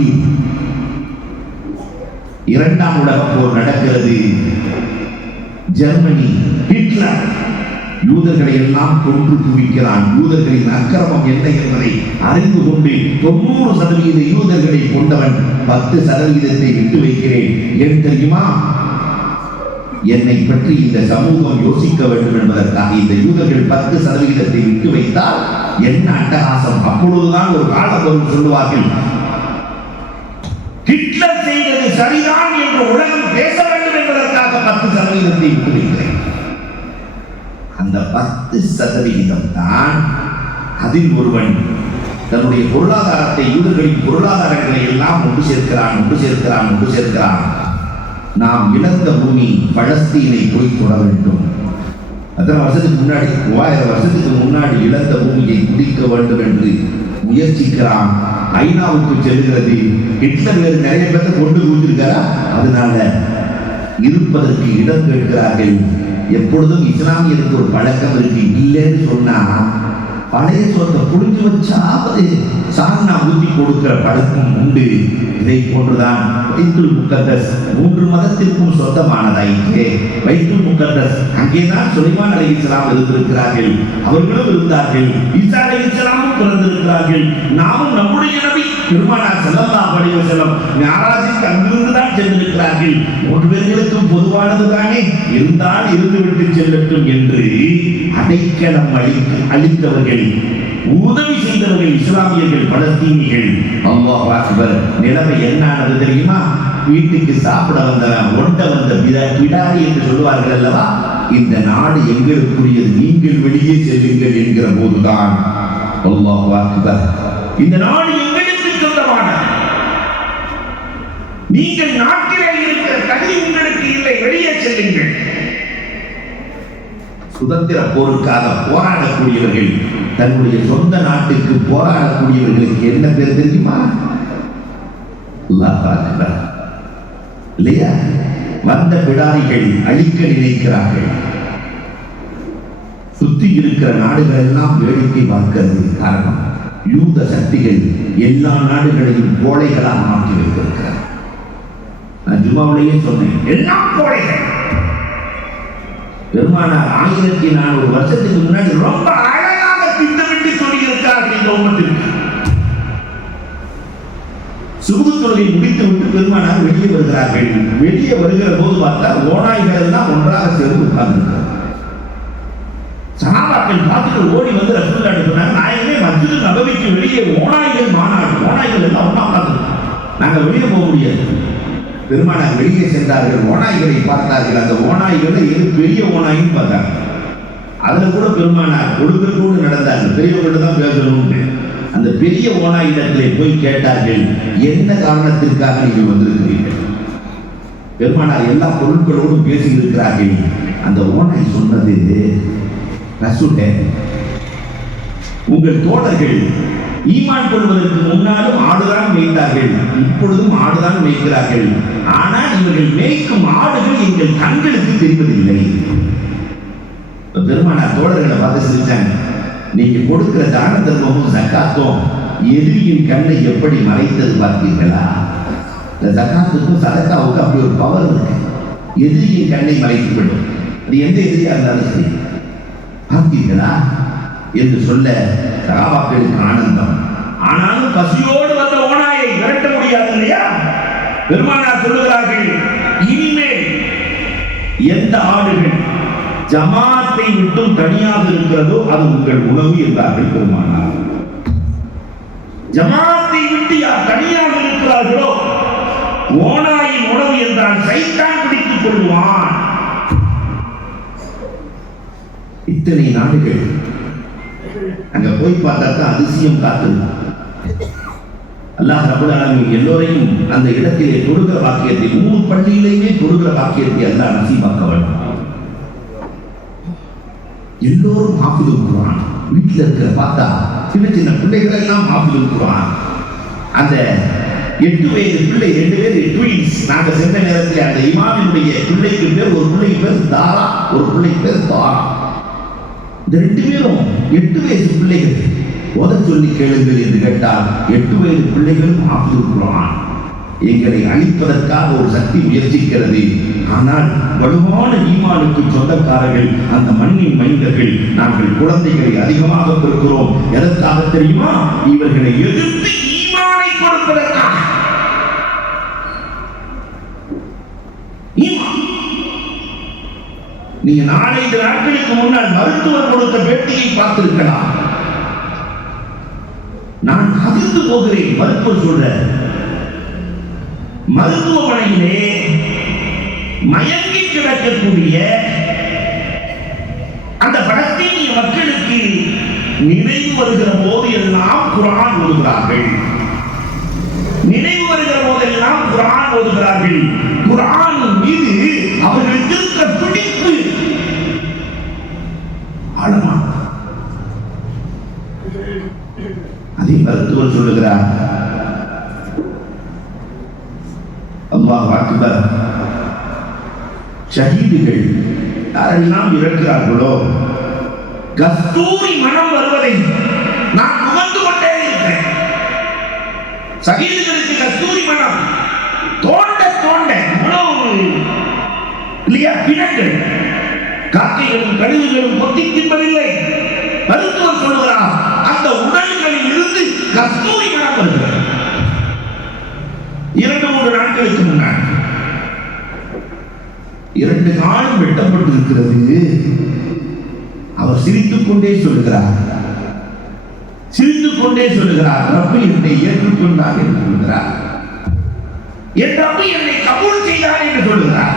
இரண்டாம் உலகப் போர் நடக்கிறது. ஜெர்மனி, ஹிட்லர் யூதர்களை எல்லாம் கொன்று குவிக்கிறான். யூதர்களின் அக்கிரமம் என்ன என்பதை அறிந்து கொண்டு 90% யூதர்களை கொண்டவன் 10% விட்டு வைக்கிறேன். ஏன் தெரியுமா? என்னை பற்றி இந்த சமூகம் யோசிக்க வேண்டும் என்பதற்காக இந்த யூதர்கள் 10% விட்டு வைத்தால் என்ன அட்டகாசம். அப்பொழுதுதான் ஒரு காலம் சொல்லுவார்கள், ஹிட்லர் செய்தது சரிதான் என்று உலகம் பேச வேண்டும் என்பதற்காக 10% விட்டு வைக்கிறேன். அந்த 10% தான் அதில் ஒருவன் தன்னுடைய பொருளாதாரத்தை, யூதர்களின் பொருளாதாரங்களை எல்லாம் ஒன்று சேர்க்கிறான். நாம் இழந்த பூமி பலஸ்தீனை போய் தொட வேண்டும். அத்தனை வருஷத்துக்கு முன்னாடி, 3000 வருஷத்துக்கு முன்னாடி இழந்த பூமியை குடிக்க வேண்டும் என்று முயற்சிக்கிறான். ஐநாவுக்கு செல்கிறது. ஹிட்லர் வேறு நிறைய பேர்த்த கொண்டு கொடுத்திருக்காரா, அதனால இருப்பதற்கு இடம் கேட்கிறார்கள். எப்பொழுதும் இஸ்லாமியருக்கு ஒரு பழக்கம் இருக்கு, இல்லைன்னு சொன்னா பழைய சொத்தை புரிஞ்சு வச்சாவது சால்னா ஊத்தி கொடுக்கிற பழக்கம் உண்டு. இதை போன்றுதான் பைத்துல் முகத்தஸ் 3 மதத்திற்கும் சொந்தமானதாயிற்று. பைத்துல் முகத்தஸ் அங்கேதான் சுலைமான் அலைஹிஸ்ஸலாம் இருந்திருக்கிறார்கள், அவர்களும் இருந்தார்கள். ஈசா அலைஹிஸ்ஸலாமும் பிறந்திருக்கிறார்கள். நாமும் நம்முடைய நபி பெருமானார் ஸல்லல்லாஹு அலைஹி வஸல்லம் மிஅராஜுக்கு அங்கிருந்து தான் சென்றிருக்கிறார்கள். 3 பேர்களுக்கும் பொதுவானது தானே, இருந்தால் இருந்துவிட்டு செல்லட்டும் என்று அடைக்கலம் அளித்தவர்கள், உதவி செய்தவர்கள் இஸ்லாமியர்கள், பலஸ்தீனிகள். அல்லாஹ் அக்பர். நிலைமை என்னானது தெரியுமா? வீட்டுக்கு சாப்பிட வந்தவன் ஒண்ட வந்த பிடாரி என்று சொல்லுவார்கள் அல்லவா, இந்த நாடு எங்களுக்குரியது, நீங்கள் வெளியே செல்லுங்கள் என்கிற போதுதான் அல்லாஹ் அக்பர், இந்த நாடு எங்களுக்கு சொந்தமானது, நீங்கள் நாட்டிலே இருக்கிற தகுதி உங்களுக்கு இல்லை, வெளியே செல்லுங்கள். சுதந்திர போருக்காக போராடக்கூடியவர்கள், தன்னுடைய சொந்த நாட்டுக்கு போராடக்கூடியவர்களுக்கு என்ன பேர் தெரியுமா? அல்லாஹ் அக்பர். இல்லையா? வந்த பிடாரிகள் அழிக்க நினைக்கிறார்கள். சுத்தி இருக்கிற நாடுகள் எல்லாம் வேடிக்கை பார்க்கிறது. காரணம், யூத சக்திகள் எல்லா நாடுகளையும் கோழைகளாக மாற்றி வைத்திருக்கிறார். நான் ஜும்மாவிலேயே சொன்னேன், எல்லாம் கோழைகள். பெருமானார் 1400 வருஷத்துக்கு முன்னாடி ரொம்ப அழகாக திட்டமிட்டு சொல்லியிருக்கிறார்கள் இந்த உம்மத்திற்கு. சுபு தொழிலை முடித்து விட்டு பெருமானார் வெளியே வருகிறார்கள். வெளியே வருகிற போது பார்த்தா ஓநாய்கள் எல்லாம் ஒன்றாக சேர்ந்து உட்கார்ந்திருக்கிறார். சஹாபாக்கள் பார்த்துட்டு ஓடி வந்து ரசூலுல்லாஹி சொன்னாங்க, நாயகமே மஸ்ஜிது நபவிக்கு வெளியே ஓநாய்கள் மாநாடு, ஓநாய்கள் எல்லாம் ஒன்றா உட்கார்ந்திருக்கிறாங்க, நாங்கள் வெளியே போக முடியாது. பெருமானார் வெளியே சென்றார்கள். ஓநாய்களை பார்த்தார்கள். அந்த ஓநாய்களை எது பெரிய ஓநாயின்னு பார்த்தாங்க. அதுல கூட பெருமானார் ஒழுக்கத்தோடு நடந்தார்கள். பெரியவர்கள்ட்ட தான் பேசணும்னு அந்த பெரிய ஓநாயிடத்திலே போய் கேட்டார்கள், என்ன காரணத்திற்காக நீங்கள் வந்திருக்கிறீர்கள்? பெருமானார் எல்லா பொருட்களோடும் பேசி இருக்கிறார்கள். அந்த ஓநாய் சொன்னது, ரசூலே, உங்கள் தோழர்கள் ஈமான் கொள்வதற்கு முன்னாலும் ஆடுதான் மேய்த்தார்கள், இப்பொழுதும் ஆடுதான் மேய்க்கிறார்கள். ஆனால் இவர்கள் மேய்க்கும் ஆடுகள் எங்கள் கண்களுக்கு தெரிவதில்லை. பெருமானார் தோழர்களை பார்த்து சிரிச்சாங்க. நீங்க கொடுக்கிற தான தர்மமும் ஜக்காத்தும் எதிரியின் கண்ணை எப்படி மறைத்தது பார்த்தீர்களா? இந்த ஜக்காத்துக்கும் சதக்காவுக்கும் அப்படி ஒரு பவர் இருக்கு. எதிரியின் கண்ணை மறைத்து விடும். அது எந்த எதிரியா இருந்தாலும் சரி, பார்த்தீர்களா என்று சொல்ல சஹாபாக்களுக்கு ஆனந்தம். ஆனாலும் பசியோடு வந்த ஓநாயை விரட்ட முடியாது இல்லையா? பெருமானார் சொல்லுகிறார்கள், இனிமேல் எந்த ஆடுகள் ஜமாத்தை விட்டும் தனியாக இருக்கிறதோ அது உங்கள் உணவு என்றார்கள் பெருமானார். ஜமாத்தை விட்டு யார் தனியாக இருக்கிறார்களோ ஓநாயின் உணவு என்றால் சைத்தான் பிடித்துக் கொள்வான். இத்தனை நாடுகள் அங்க போய் பார்த்தா அதிசயம் காத்து. அல்லாஹ் ரப்பல் ஆலமீன் எல்லோரையும் அந்த இடத்திலே தொழுகிற வாக்கியத்தை, 3 பள்ளியிலேயே தொழுகிற வாக்கியத்தை அல்லாஹ் நசீபாக்க வேண்டும். எல்லோரும் ஹாஃபிதுல் குர்ஆன். வீட்டில் இருக்கிற பார்த்தா சின்ன சின்ன பிள்ளைகள் எல்லாம் ஹாஃபிதுல் குர்ஆன். அந்த 8 வயது பிள்ளை 2 பேர் ட்வின்ஸ். நாங்கள் சென்ற நேரத்தில் அந்த இமாமினுடைய பிள்ளைக்கு பேர், ஒரு பிள்ளை பேர் தாரா, ஒரு பிள்ளை பேர் தாரா. இந்த 2 பேரும் 8 வயது பிள்ளைகள். ஓத சொல்லி கேளுங்கள் என்று கேட்டால் 8 வயது பிள்ளைகளும் ஹாஃபிதுல் குர்ஆன். எங்களை அழிப்பதற்காக ஒரு சக்தி முயற்சிக்கிறது. ஆனால் வலுவான ஈமானுக்கு சொந்தக்காரர்கள் அந்த மண்ணின் மைந்தர்கள். நாங்கள் குழந்தைகளை அதிகமாக பெறுகிறோம். எதற்காக தெரியுமா? இவர்களை எதிர்த்து ஈமானை கொடுப்பதற்காக. நீங்க 4-5 நாட்களுக்கு முன்னால் மருத்துவர் கொடுத்த பேட்டியை பார்த்திருக்கலாம். நான் அதிர்ந்து போகிறேன். மருத்துவர் சொல்ற, மருத்துவமனையிலே மயங்கி கிடக்கக்கூடிய அந்த பலஸ்தீனிய மக்களுக்கு நினைவு வருகிற போது எல்லாம் குர்ஆன் ஓதுகிறார்கள். நினைவு வருகிற போதெல்லாம் குர்ஆன் ஓதுகிறார்கள். குர்ஆன் மீது அவர்களுக்கு இருக்கிற பிடிப்பு ஆழமா. அதை மருத்துவர் சொல்லுகிறார். அல்லாஹ் அக்பர். ஷஹீதுகள் யாரெல்லாம் இறக்கிறார்களோ கஸ்தூரி மனம் வருவதை நான் உணர்ந்து கொண்டே இருக்கிறேன். ஷஹீதுகளுக்கு கஸ்தூரி மனம் தோண்ட தோண்ட உணவு இல்லையா, பிணங்கள் காக்கைகளும் கழுகுகளும் கொத்தி தின்பதில்லை. மருத்துவர் சொல்லுகிறார், அந்த உடல்களில் இருந்து கஸ்தூரி மனம் வருகிறது. 2-3 நாட்களுக்கு முன்னாடி 2 காலம் வெட்டப்பட்டிருக்கிறது. அவர் சிரித்துக் கொண்டே சொல்கிறார், ரப்பி என்னை ஏற்றுக்கொண்டார் என்று சொல்கிறார், என் ரப்பி என்னை கபூல் செய்தார் என்று சொல்கிறார்.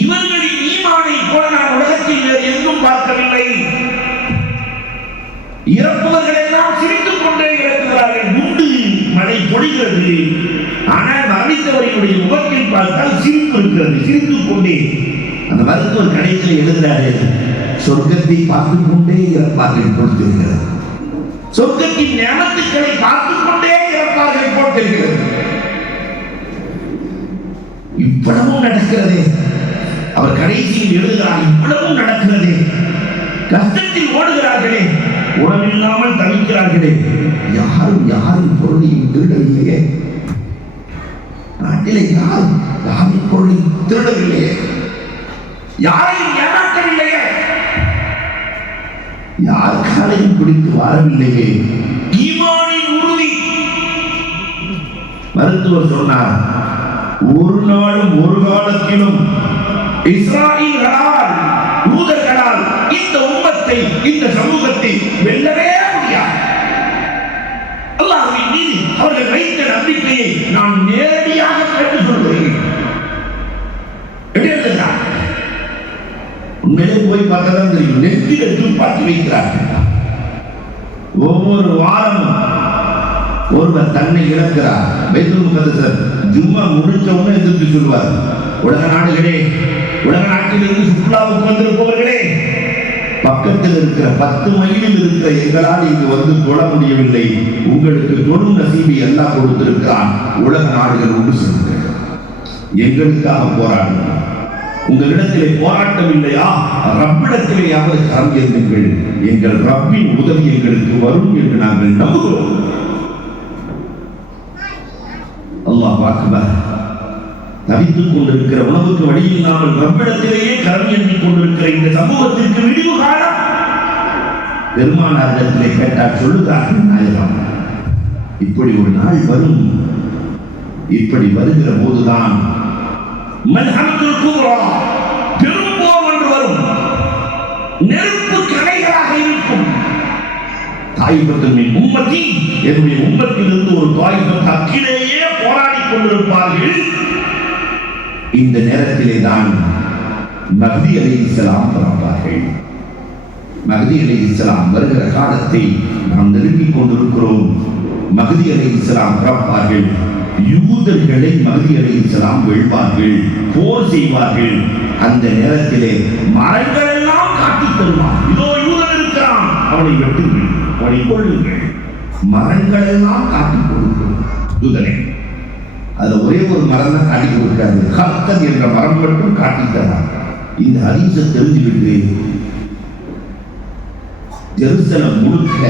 இவர்களின் ஈமானை போல நான் உலகத்தில் வேறு எங்கும் பார்க்கவில்லை. இறப்பவர்கள் எல்லாம் சிரித்துக் கொண்டே இறக்குகிறார்கள். குண்டு மழை பொழிகிறது, ஆனால் மரணித்தவர்களுடைய முகத்தில் பார்த்தால் சிரிப்பு இருக்கிறது. சிரித்துக் கொண்டே அந்த மருத்துவர் கடைசியில் எழுதுகிறாரு, சொர்க்கத்தை பார்த்துக் கொண்டே இறப்பார்கள் போட்டிருக்கிறது, சொர்க்கத்தின் ஞானத்துக்களை பார்த்துக் கொண்டே இறப்பார்கள் போட்டிருக்கிறது. இவ்வளவும் நடக்கிறதே. அவர் கடைசியில் எழுதுகிறார், இவ்வளவும் நடக்கிறதே. கஷ்டத்தில் ஓடுகிறார்களே, உணவில்லாமல் தவிக்கிறார்களே, யாரும் பொருளையும் திருடவில்லையே, நாட்டிலே யாரும் பொருளையும் திருடவில்லையே, யாரையும் ஏமாற்றவில்லையே, யார் காலையும் பிடித்து வாரவில்லையே. ஈமானின் உறுதி. மருத்துவர் சொன்னார், ஒரு நாளும் ஒரு காலத்திலும் இஸ்ராயீல்களால் யூதர்களால் இந்த உம்மத்தை, இந்த சமூகத்தை வெல்லவே முடியாது. அல்லாஹ்வின் மீது அவர்கள் வைத்த நம்பிக்கையை நான் நேரடியாக கேட்டு சொல்கிறேன். உண்மையிலே போய் பார்த்ததான் தெரியும். நெத்தியில் துப்பாக்கி வைக்கிறார்கள். ஒவ்வொரு வாரமும் ஒருவர் தன்னை இழக்கிறார். பைத்துல் முகத்தஸ் ஜும்மா முடிச்சவங்க எதிர்த்து சொல்வார், உலக நாடுகளே, உலக நாட்டிலிருந்து சுற்றுலாவுக்கு வந்திருப்பவர்களே, பக்கத்தில் இருக்கிற 10 மைலில் இருக்கிற எங்களால் இங்கு வந்து தொழ முடியவில்லை, உங்களுக்கு தொழும் நசீபை எல்லாம் கொடுத்திருக்கிறான். உலக நாடுகள் ஒன்று செல்லுங்கள், எங்களுக்காக போராடுங்கள். உங்களிடத்திலே போராட்டம் இல்லையா, ரப்பிடத்திலேயாவது கரம் ஏந்துங்கள், எங்கள் ரப்பின் உதவி எங்களுக்கு வரும் என்று நாங்கள் நம்புகிறோம். அல்லாஹ் அக்பர். தவித்துக் கொண்டிருக்கிற, உணவுக்கு வழி இல்லாமல் ரப்பிடத்திலேயே கரம் ஏந்திக் கொண்டிருக்கிற இந்த சமூகத்திற்கு விடிவு காலம். பெருமானாரிடத்திலே கேட்டால் சொல்லுகிறார்கள், நாயகம், இப்படி ஒரு நாள் வரும், இப்படி வருகிற போதுதான் மல்ஹமத்துல் குப்ரா, பெரும் போர் ஒன்று வரும், நெருப்பு கணைகளாக இருக்கும். தாயிபத்தின் உம்மத்தி, என்னுடைய உம்மத்திலிருந்து ஒரு தாயிபத் அக்கிலேயே போராடி கொண்டிருப்பார்கள். இந்த நேரத்திலே தான் மஹ்தி அலைஹிஸ்ஸலாம் பிறப்பார்கள். மஹ்தி அலைஹிஸ்ஸலாம் வருகிற காலத்தை நாம் நெருங்கிக் கொண்டிருக்கிறோம். மஹ்தி அலைஹிஸ்ஸலாம் பிறப்பார்கள். யூதர்களை மஹ்தி அலைஹிஸ்ஸலாம் வெல்வார்கள், போர் செய்வார்கள். அந்த நேரத்திலே மரங்கள் எல்லாம் காட்டித் தருவான். இதோ யூதன் இருக்கிறான், அவனை வெட்டுங்கள், அவனை கொள்ளுங்கள். மரங்கள் எல்லாம் காட்டிக் கொடுக்கும் யூதனை. அதுல ஒரே ஒரு மரம் தான் காட்டி கொடுக்காது, கர்த்தன் என்ற மரம் மட்டும் காட்டித்தரான். இந்த ஹதீஸை தெரிஞ்சுக்கிட்டு ஜெருசலம் முழுக்க,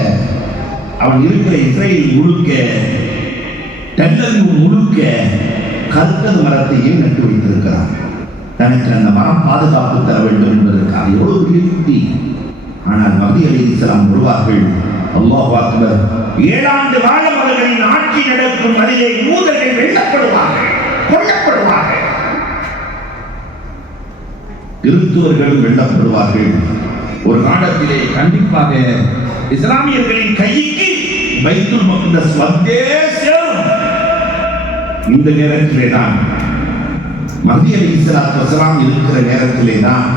அவன் இருக்கிற இஸ்ரேல் முழுக்க, டெல்லரிவு முழுக்க கர்த்தன் மரத்தையே நட்டு வைத்திருக்கிறான். தனக்கு அந்த மரம் பாதுகாப்பு தர வேண்டும் என்பதற்காக. எவ்வளவு பெரிய குட்டி. ஆனால் மஹ்தி அலைஹிஸ்ஸலாம் வருவார்கள். அல்லாஹ் அக்பர். 7 ஆண்டு காலம் அவர்களின் ஆட்சி நடக்கும். அதிலே யூதர்கள் வெல்லப்படுவார்கள், கொல்லப்படுவார்கள், கிறிஸ்துவர்களும் வெல்லப்படுவார்கள். ஒரு காலத்திலே கண்டிப்பாக இஸ்லாமியர்களின் கைக்கு பைத்துல் மக்தஸ் வந்தே சேரும். இந்த நேரத்திலே தான் மஹ்தி அலைஹிஸ்ஸலாத்து வஸலாம் இருக்கிற நேரத்திலே தான்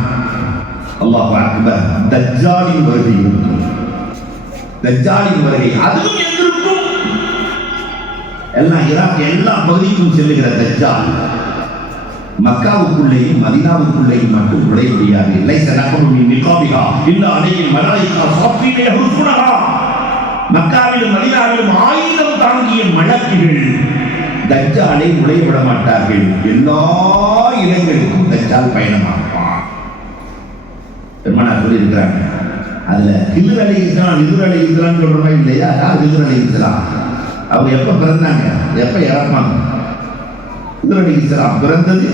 அல்லாஹ் அக்பர் தஜ்ஜாலின் வருகை இருக்கும். தஜ்ஜாலின் வருகை அதுவும் எங்கிருக்கும்? எல்லாம் ஈராக் எல்லா பகுதிக்கும் செல்லுகிற தஜ்ஜால் மக்காவுக்குள்ளேயும் மதீனாவுக்குள்ளேயும் மட்டும் நுழைய முடியாது. லைஸ நஃபரு மின் நிகாபிஹா இல்லா அலைஹில் மலாயிகா ஸாஃபீன யஹுஃபுனஹா. மக்காவிலும் மதீனாவிலும் ஆயுதம் தாங்கிய மலக்குகள் தஜ்ஜாலை நுழைய விட மாட்டார்கள். எல்லா இடங்களுக்கும் தஜ்ஜால் பயணமாகுவான். பெருமானார் சொல்லியிருக்கிறாங்க. அதுல ஹிஜ்ர் அலைஹிஸ்ஸலாம் சொல்றோமா இல்லையா? யார் ஹிஜ்ர் அலைஹிஸ்ஸலாம்? அவங்க எப்ப பிறந்தாங்க, எப்ப இறப்பாங்க? ஹிஜ்ர் அலைஹிஸ்ஸலாம் பிறந்தது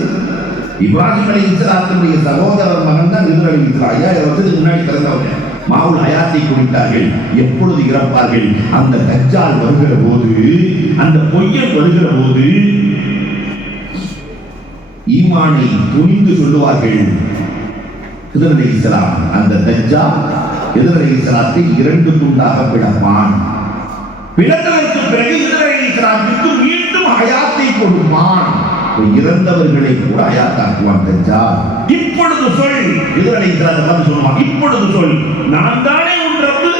இப்ராஹிம் அலைஹிஸ்ஸலாத்துடைய சகோதரர் மகன் தான் ஹிஜ்ர் அலைஹிஸ்ஸலாம். 5000 வருஷத்துக்கு முன்னாடி பிறந்தவங்க. மாவுல் ஹயாத்தை குடித்தார்கள். எப்பொழுது இறப்பார்கள்? அந்த தஜ்ஜால் வருகிற போது, அந்த பொய்யன் வருகிற போது ஈமானை துணிந்து சொல்லுவார்கள், ஹிதர் அலைஹிஸ்ஸலாம் அந்த தஜ்ஜால் ஹிதர் அலைஹிஸ்ஸலாத்தை 2 துண்டாக பிளப்பான். பிளந்ததற்கு பிறகு ஹிதர் அலைஹிஸ்ஸலாத்துக்கு மீண்டும் ஹயாத்தை கொடுப்பான். இறந்தவர்களை கூட ஹயாத்தாக்குவான் தஜ்ஜால். இப்பொழுது சொல், ஹிதர் அலைஹிஸ்ஸலாத்தை பார்த்து சொல்லுவான், இப்பொழுது சொல், நான் தானே உன் ரப்பு?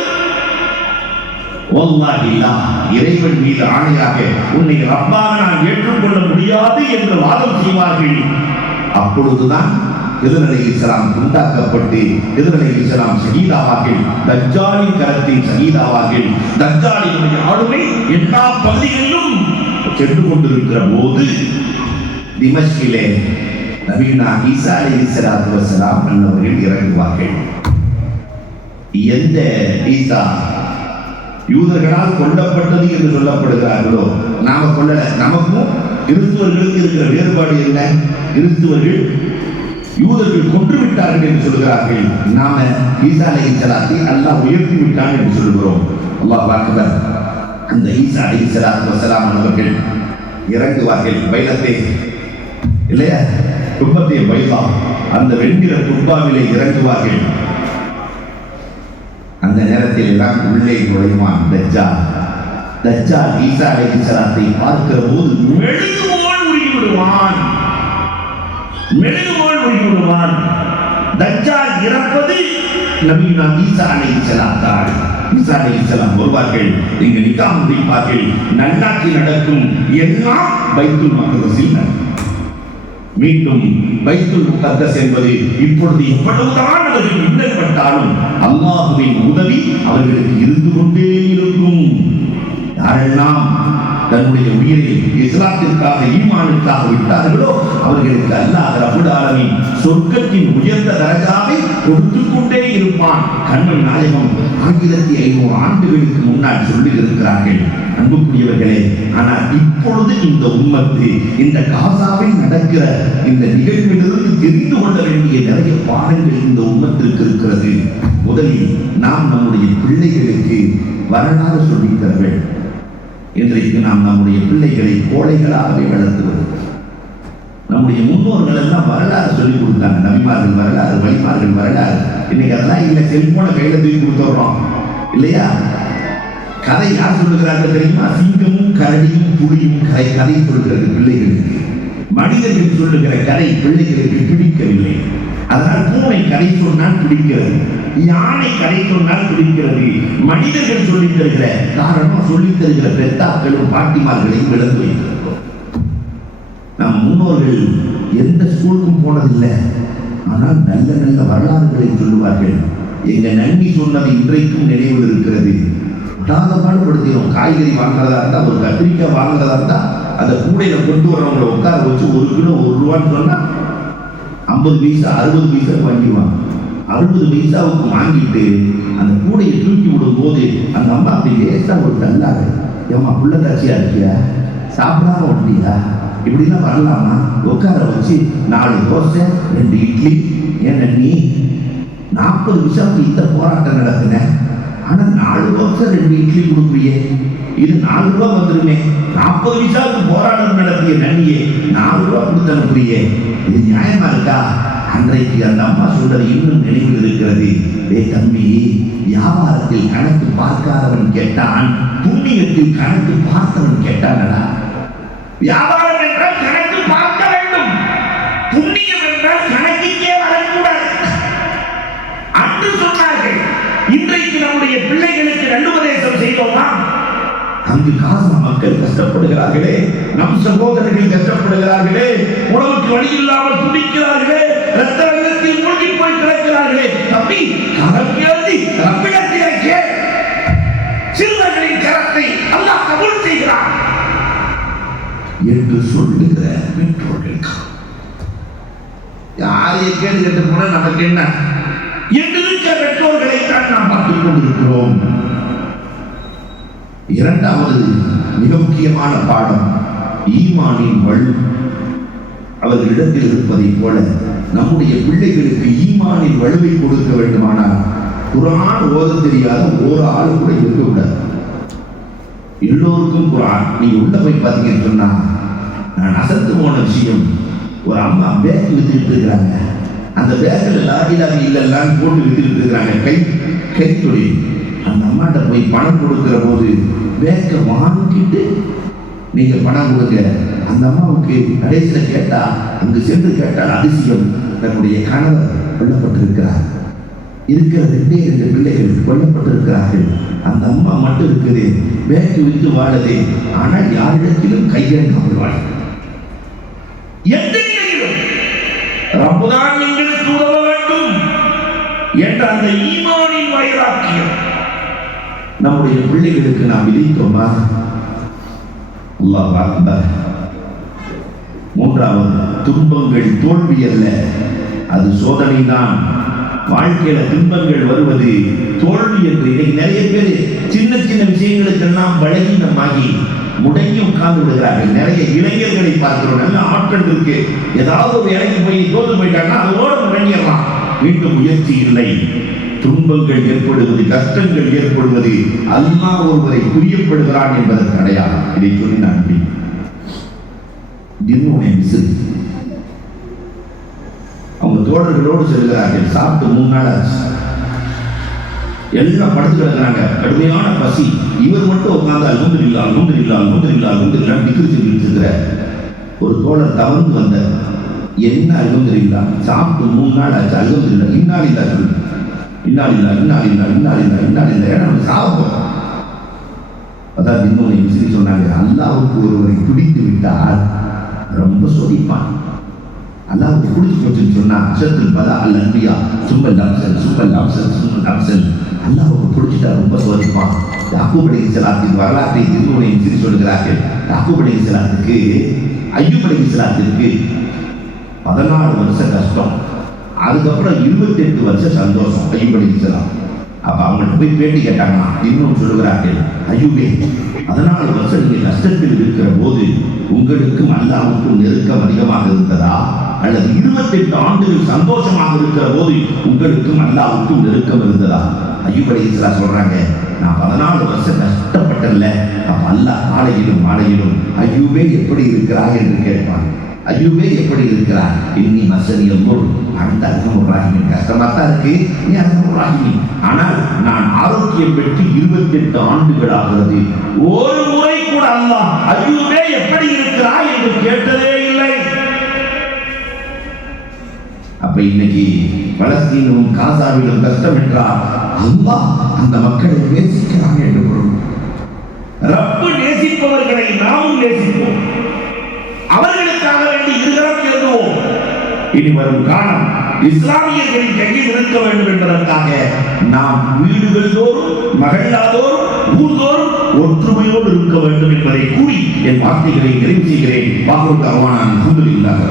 வல்லாஹி லா, இறைவன் மீது ஆணையாக உன்னை ரப்பாக நான் ஏற்றுக்கொள்ள முடியாது என்று வாதம் செய்வார்கள். அப்பொழுதுதான் ஹிதர் அலைஹிஸ்ஸலாம் துண்டாக்கப்பட்டு ஹிதர் அலைஹிஸ்ஸலாம் ஷஹீதாவார்கள். தஜ்ஜாலின் கரத்தில் ஷஹீதாவார்கள். தஜ்ஜாலினுடைய ஆளுமை எல்லா பகுதிகளிலும் சென்று கொண்டிருக்கிற போது திமஷ்கிலே நபியுனா ஈசா அலைஹிஸ்ஸலாத்து வஸ்ஸலாம் அவர்கள் இறங்குவார்கள். எந்த ஈசா யூதர்களால் கொல்லப்பட்டது என்று சொல்லப்படுகிறார்களோ, நாம கொல்லல. நமக்கும் கிறிஸ்துவர்களுக்கு இருக்கிற வேறுபாடு என்ன? கிறிஸ்துவர்கள் யூதர்கள் கொன்று விட்டார்கள் என்று சொல்கிறார்கள். நாம ஈசா அலைஹிஸ்ஸலாத்தை அல்லாஹ் உயர்த்தி விட்டான் என்று சொல்கிறோம். அல்லாஹ் அக்பர். அந்த ஈசா அலைஹிஸ்ஸலாத்து வஸ்ஸலாம் அவர்கள் இறங்குவார்கள். பைலத்தை இல்லையா, குப்பத்தை பைலா, அந்த வெண்கிற குப்பாவிலே இறங்குவார்கள். அந்த நேரத்தில் எல்லாம் உள்ளே நுழைவான் தஜ்ஜால். தஜ்ஜால் ஈசா அலைஹிஸ்ஸலாத்தை பார்க்கிற போது மெழுகுபோல் உருகிவிடுவான். மெழுகுபோல் உருகிவிடுவான். தஜ்ஜால் இறப்பது நபியுனா ஈசா அலைஹிஸ்ஸலாத்தால். ஈசா அலைஹிஸ்ஸலாம் வருவார்கள், இங்கு நிக்காஹ் முடிப்பார்கள், நல்லாட்சி நடக்கும். எல்லாம் பைத்துல் மக்தஸில் நடக்கும். மீண்டும் பைத்துல் முகத்தஸ் என்பது இப்பொழுது எவ்வளவுதான் அவர்கள் இன்னல்பட்டாலும் அல்லாஹுவின் உதவி அவர்களுக்கு இருந்து கொண்டே இருக்கும். யாரெல்லாம் தன்னுடைய உயிரை இஸ்லாத்திற்காக ஈமானுக்காக விட்டார்களோ அவர்களுக்கு அல்லாஹ் ரப்பல் ஆலமீன் சொர்க்கத்தின் உயர்ந்த தரஜாவை கொடுத்து கொண்டே இருப்பான். கண்மணி நாயகம் 1500 ஆண்டுகளுக்கு முன்னால் சொல்லி இருக்கிறார்கள். அன்புக்குரியவர்களே, ஆனால் இப்பொழுது இந்த உம்மத்து இந்த காசாவில் நடக்கிற இந்த நிகழ்விலிருந்து தெரிந்து கொள்ள வேண்டிய நிறைய பாடங்கள் இந்த உம்மத்திற்கு இருக்கிறது. முதலில் நாம் நம்முடைய பிள்ளைகளுக்கு வரலாறு சொல்லித் தர வேண்டும். இன்றைக்கு நாம் நம்முடைய பிள்ளைகளை கோழைகளாகவே வளர்த்துவது. நம்முடைய முன்னோர்கள் எல்லாம் வரலாறு சொல்லிக் கொடுத்தாங்க. நபிமார்கள் வரலாறு, வழிமார்கள் வரலாறு. இன்னைக்கு அதெல்லாம் இல்லை, செல்போனை கையில தூக்கி கொடுத்துறோம் இல்லையா? கதை யார் சொல்லுகிறார்கள் தெரியுமா? சிங்கமும் கரடியும் புலியும் கதை சொல்கிறது பிள்ளைகளுக்கு. மனிதர்கள் சொல்லுகிற கதை பிள்ளைகளுக்கு பிடிக்கவில்லை. அதனால் பூனை கதை சொன்னால் பிடிக்கிறது, யானை கதை சொன்னால் பிடிக்கிறது. மனிதர்கள் சொல்லித் தருகிற காரணம் சொல்லித் தருகிற பெத்தாக்களும் பாட்டிமார்களையும் விளந்து வைத்திருக்கிறோம். நம் முன்னோர்கள் எந்த ஸ்கூலுக்கும் போனதில்லை, ஆனால் நல்ல நல்ல வரலாறுகளை சொல்லுவார்கள். எங்க நன்னி சொன்னது இன்றைக்கும் நினைவில் இருக்கிறது. பாடுபடுத்தினோம். காய்கறி வாங்குறதா இருந்தா, ஒரு கத்திரிக்காய் வாங்குறதா இருந்தா, அந்த கூடையில கொண்டு வரவங்களை உட்கார வச்சு 1 கிலோ 1 ரூபான்னு சொன்னா 50 பைசா 60 பைசா வாங்கிடுவாங்க. 60 பைசாவுக்கு வாங்கிட்டு அந்த கூடையை தூக்கி விடும் போது அந்த அம்மா அப்படி லேசா ஒரு தள்ளாரு, ஏமா புள்ளதாச்சியா இருக்கியா, சாப்பிடாம ஒட்டியா, இப்படிலாம் வரலாமா? உட்கார வச்சு 4 தோசை 2 இட்லி. ஏன் நீ 40 பைசாவுக்கு இந்த போராட்டம் நடத்தின, ஆனா 4 தோசை 2 இட்லி கொடுக்குறியே, இது 4 ரூபா வந்துருமே. 40 பைசாவுக்கு போராட்டம் நடத்திய நன்னியே 4 ரூபா கொடுத்து அனுப்புறியே, இது நியாயமா இருக்கா? அன்றைக்கு அந்த அம்மா சொல்றது இன்னும் நினைவில் இருக்கிறது. தம்பி, வியாபாரத்தில் கணக்கு பார்க்காதவன் கேட்டான், புண்ணியத்தில் கணக்கு பார்த்தவன் கேட்டானடா. வியாபாரம் என்றால் கணக்கு பார்க்க வேண்டும், புண்ணியம் என்றால் கணக்குக்கே வரக்கூடாது அன்று சொன்னார்கள். இன்றைக்கு நம்முடைய பிள்ளைகளுக்கு நல்லுபதேசம் செய்தோமா? அங்கு காசா மக்கள் கஷ்டப்படுகிறார்களே, நம் சகோதரர்கள் கஷ்டப்படுகிறார்களே, உணவுக்கு வழி இல்லாமல் துடிக்கிறார்களே, இரத்த வெள்ளத்தில் மூழ்கி போய் கிடக்கிறார்களே. தம்பி, கரம் எழுதி ரப்பிடத்திலே கேள். சிறுவர்களின் கரத்தை அல்லாஹ் கபூல் செய்கிறான் என்று சொல்லுகிற பெற்றோர்கள் யாரையை கேட்டு கேட்டு போனா நமக்கு என்ன என்று இருக்கிற பெற்றோர்களை தான் நாம் பார்த்துக் கொண்டிருக்கிறோம். இரண்டாவது மிக முக்கியமான பாடம் ஈமானின் வலு அவர்களிடத்தில் இருப்பதை போல நம்முடைய பிள்ளைகளுக்கு ஈமானின் வலுவை கொடுக்க வேண்டுமானால் குர்ஆன் ஓத தெரியாத ஒரு ஆள் கூட இருக்கக்கூடாது. எல்லோருக்கும் குர்ஆன். நீங்க உள்ள போய் பார்த்தீங்கன்னு சொன்னா, நான் அசத்து போன விஷயம், ஒரு அம்மா பேக் வித்துட்டு இருக்கிறாங்க. அந்த பேக்கில் லாயிலாக இல்லைன்னு போட்டு வித்துக்கிட்டு இருக்கிறாங்க. கைத்தொழில். அந்த அம்மாட்ட போய் பணம் கொடுக்கிற போது பேக்கை வாங்கிட்டு நீங்க பணம் கொடுங்க. அந்த அம்மாவுக்கு கடைசியில் கேட்டா, அங்கு சென்று கேட்டால் அதிசயம், தன்னுடைய கணவர் கொல்லப்பட்டிருக்கிறார். இருக்கிற 2 பிள்ளைகள் கொல்லப்பட்டிருக்கிறார்கள். அந்த அம்மா மட்டும் இருக்குது, பேக்கு விட்டு வாழதே. ஆனால் யாரிடத்திலும் கையெழுந்தாமல் வாழ எந்த நிலையிலும் ரப்புதான் எங்களுக்கு உதவ வேண்டும் என்ற அந்த ஈமானின் வைராக்கியம் நம்முடைய பிள்ளைகளுக்கு நாம் விதித்தோமா? அல்லாஹ் அக்பர். 3வது, துன்பங்கள் தோல்வி அல்ல, அது சோதனை தான். வாழ்க்கையில துன்பங்கள் வருவது தோல்வி என்று இன்னைக்கு நிறைய பேர் சின்ன சின்ன விஷயங்களுக்கெல்லாம் பலகீனமாகி முடங்கி உட்கார்ந்து விடுகிறார்கள். நிறைய இளைஞர்களை பார்க்கிறோம், நல்ல ஆட்கள் இருக்கு, ஏதாவது ஒரு வேலைக்கு போய் தோல்வி போயிட்டாங்கன்னா அதோட முடங்கிடலாம். மீண்டும் முயற்சி இல்லை. துன்பங்கள் ஏற்படுவது, கஷ்டங்கள் ஏற்படுவது அல்லாஹ் ஒருவரை புரியப்படுகிறான் என்பதற்கு அடையாளம். இதை சொல்லி நான் அவங்க தோழர்களோடு செல்கிறார்கள். சாப்பிட்டு 3 நாள் ஆச்சு. எல்லாம் படுத்து கிடக்கிறாங்க, கடுமையான பசி. இவர் மட்டும் உட்கார்ந்து அல்ஹம்துலில்லாஹ் அல்ஹம்துலில்லாஹ் அல்ஹம்துலில்லாஹ் அல்ஹம்துலில்லாஹ் திக்ர் சொல்லிட்டு இருக்கிற ஒரு தோழர் தவறு வந்தார். என்ன அல்ஹம்துலில்லாஹ்? சாப்பிட்டு 3 நாள் ஆச்சு. அல்ஹம்துலில்லாஹ் இன்னாலில்லாஹ் சொல்லு, இன்னாலில்லாஹ் இன்னாலில்லாஹ் இன்னாலில்லாஹ் இன்னாலில்லாஹ். ஏன்னா நம்ம சாப்பிட்டோம். அதான் இன்னொரு விஷயம் சொன்னாங்க, அல்லாஹ்வுக்கு ஒருவரை பிடித்து விட்டால் ரொம்ப சோதிப்பான். அல்லாஹ்வுக்கு பிடிச்சி போச்சுன்னு சொன்னா அஷத்துல் பலா அல் அன்பியா சும்மல் அம்சல் சும்மல் அம்சல் சும்மல் அம்சல். அல்லாஹ்வுக்கு பிடிச்சிட்டா ரொம்ப சோதிப்பான். யாக்கூப் அலைஹிஸ்ஸலாத்தின் வரலாற்றை திருமூலன் சொல்லி சொல்கிறார்கள். யாக்கூப் அலைஹிஸ்ஸலாத்துக்கு அய்யூப் அலைஹிஸ்ஸலாத்திற்கு 14 வருஷம் கஷ்டம், அதுக்கப்புறம் 28 வருஷம் சந்தோஷம். அய்யூப் அலைஹிஸ்ஸலாம் அப்ப அவங்கள்ட்ட போய் பேட்டி கேட்டாங்கன்னா இன்னும் சொல்லுகிறார்கள், அய்யூபே 14 வருஷம் நீங்க கஷ்டத்தில் இருக்கிற போது உங்களுக்கும் அல்லாஹ்வுக்கும் நெருக்கம் அதிகமாக இருந்ததா, அல்லது 28 ஆண்டுகள் சந்தோஷமாக இருக்கிற போது உங்களுக்கும் அல்லாஹ்வுக்கும் நெருக்கம் இருந்ததா? அய்யூப் அலைஹிஸ்ஸலாம் சொல்றாங்க, நான் 14 வருஷம் கஷ்டப்பட்டல. அப்ப அல்லாஹ் காலையிலும் மாலையிலும் அய்யூபே எப்படி இருக்கிறாய் என்று கேட்பான். அய்யூபே எப்படி இருக்கிறார்? இன்னி மசனியல் முர் அந்த அர்ஹமுர் கஷ்டமா தான் இருக்கு, நீ அர்ஹமுர் ராஹிமீன். ஆனால் நான் ஆரோக்கியம் பெற்று 28 ஆண்டுகள் ஆகிறது. ஒரு முறை கூட அல்லாஹ் அய்யூபே எப்படி இருக்கிறாய் என்று கேட்டதே இல்லை. அப்ப இன்னைக்கு பலஸ்தீனும் காசாவிலும் கஷ்டம் என்றால் அல்லாஹ் அந்த மக்களை நேசிக்கிறான் என்று பொருள். ரப்பு நேசிப்பவர்களை நாமும் நேசிப்போம், அவர்களுக்காக வேண்டி இருகரம் எழுதுவோம். இனி வரும் காலம் இஸ்லாமியர்களின் கையில் இருக்க வேண்டும் என்பதற்காக நாம் வீடுகள் தோறும், மகளாதோறும், ஊர்தோறும் ஒற்றுமையோடு இருக்க வேண்டும் என்பதை கூறி என் வார்த்தைகளை நிறைவு செய்கிறேன். வாக்குறுதி அல்ஹம்துலில்லாஹ்.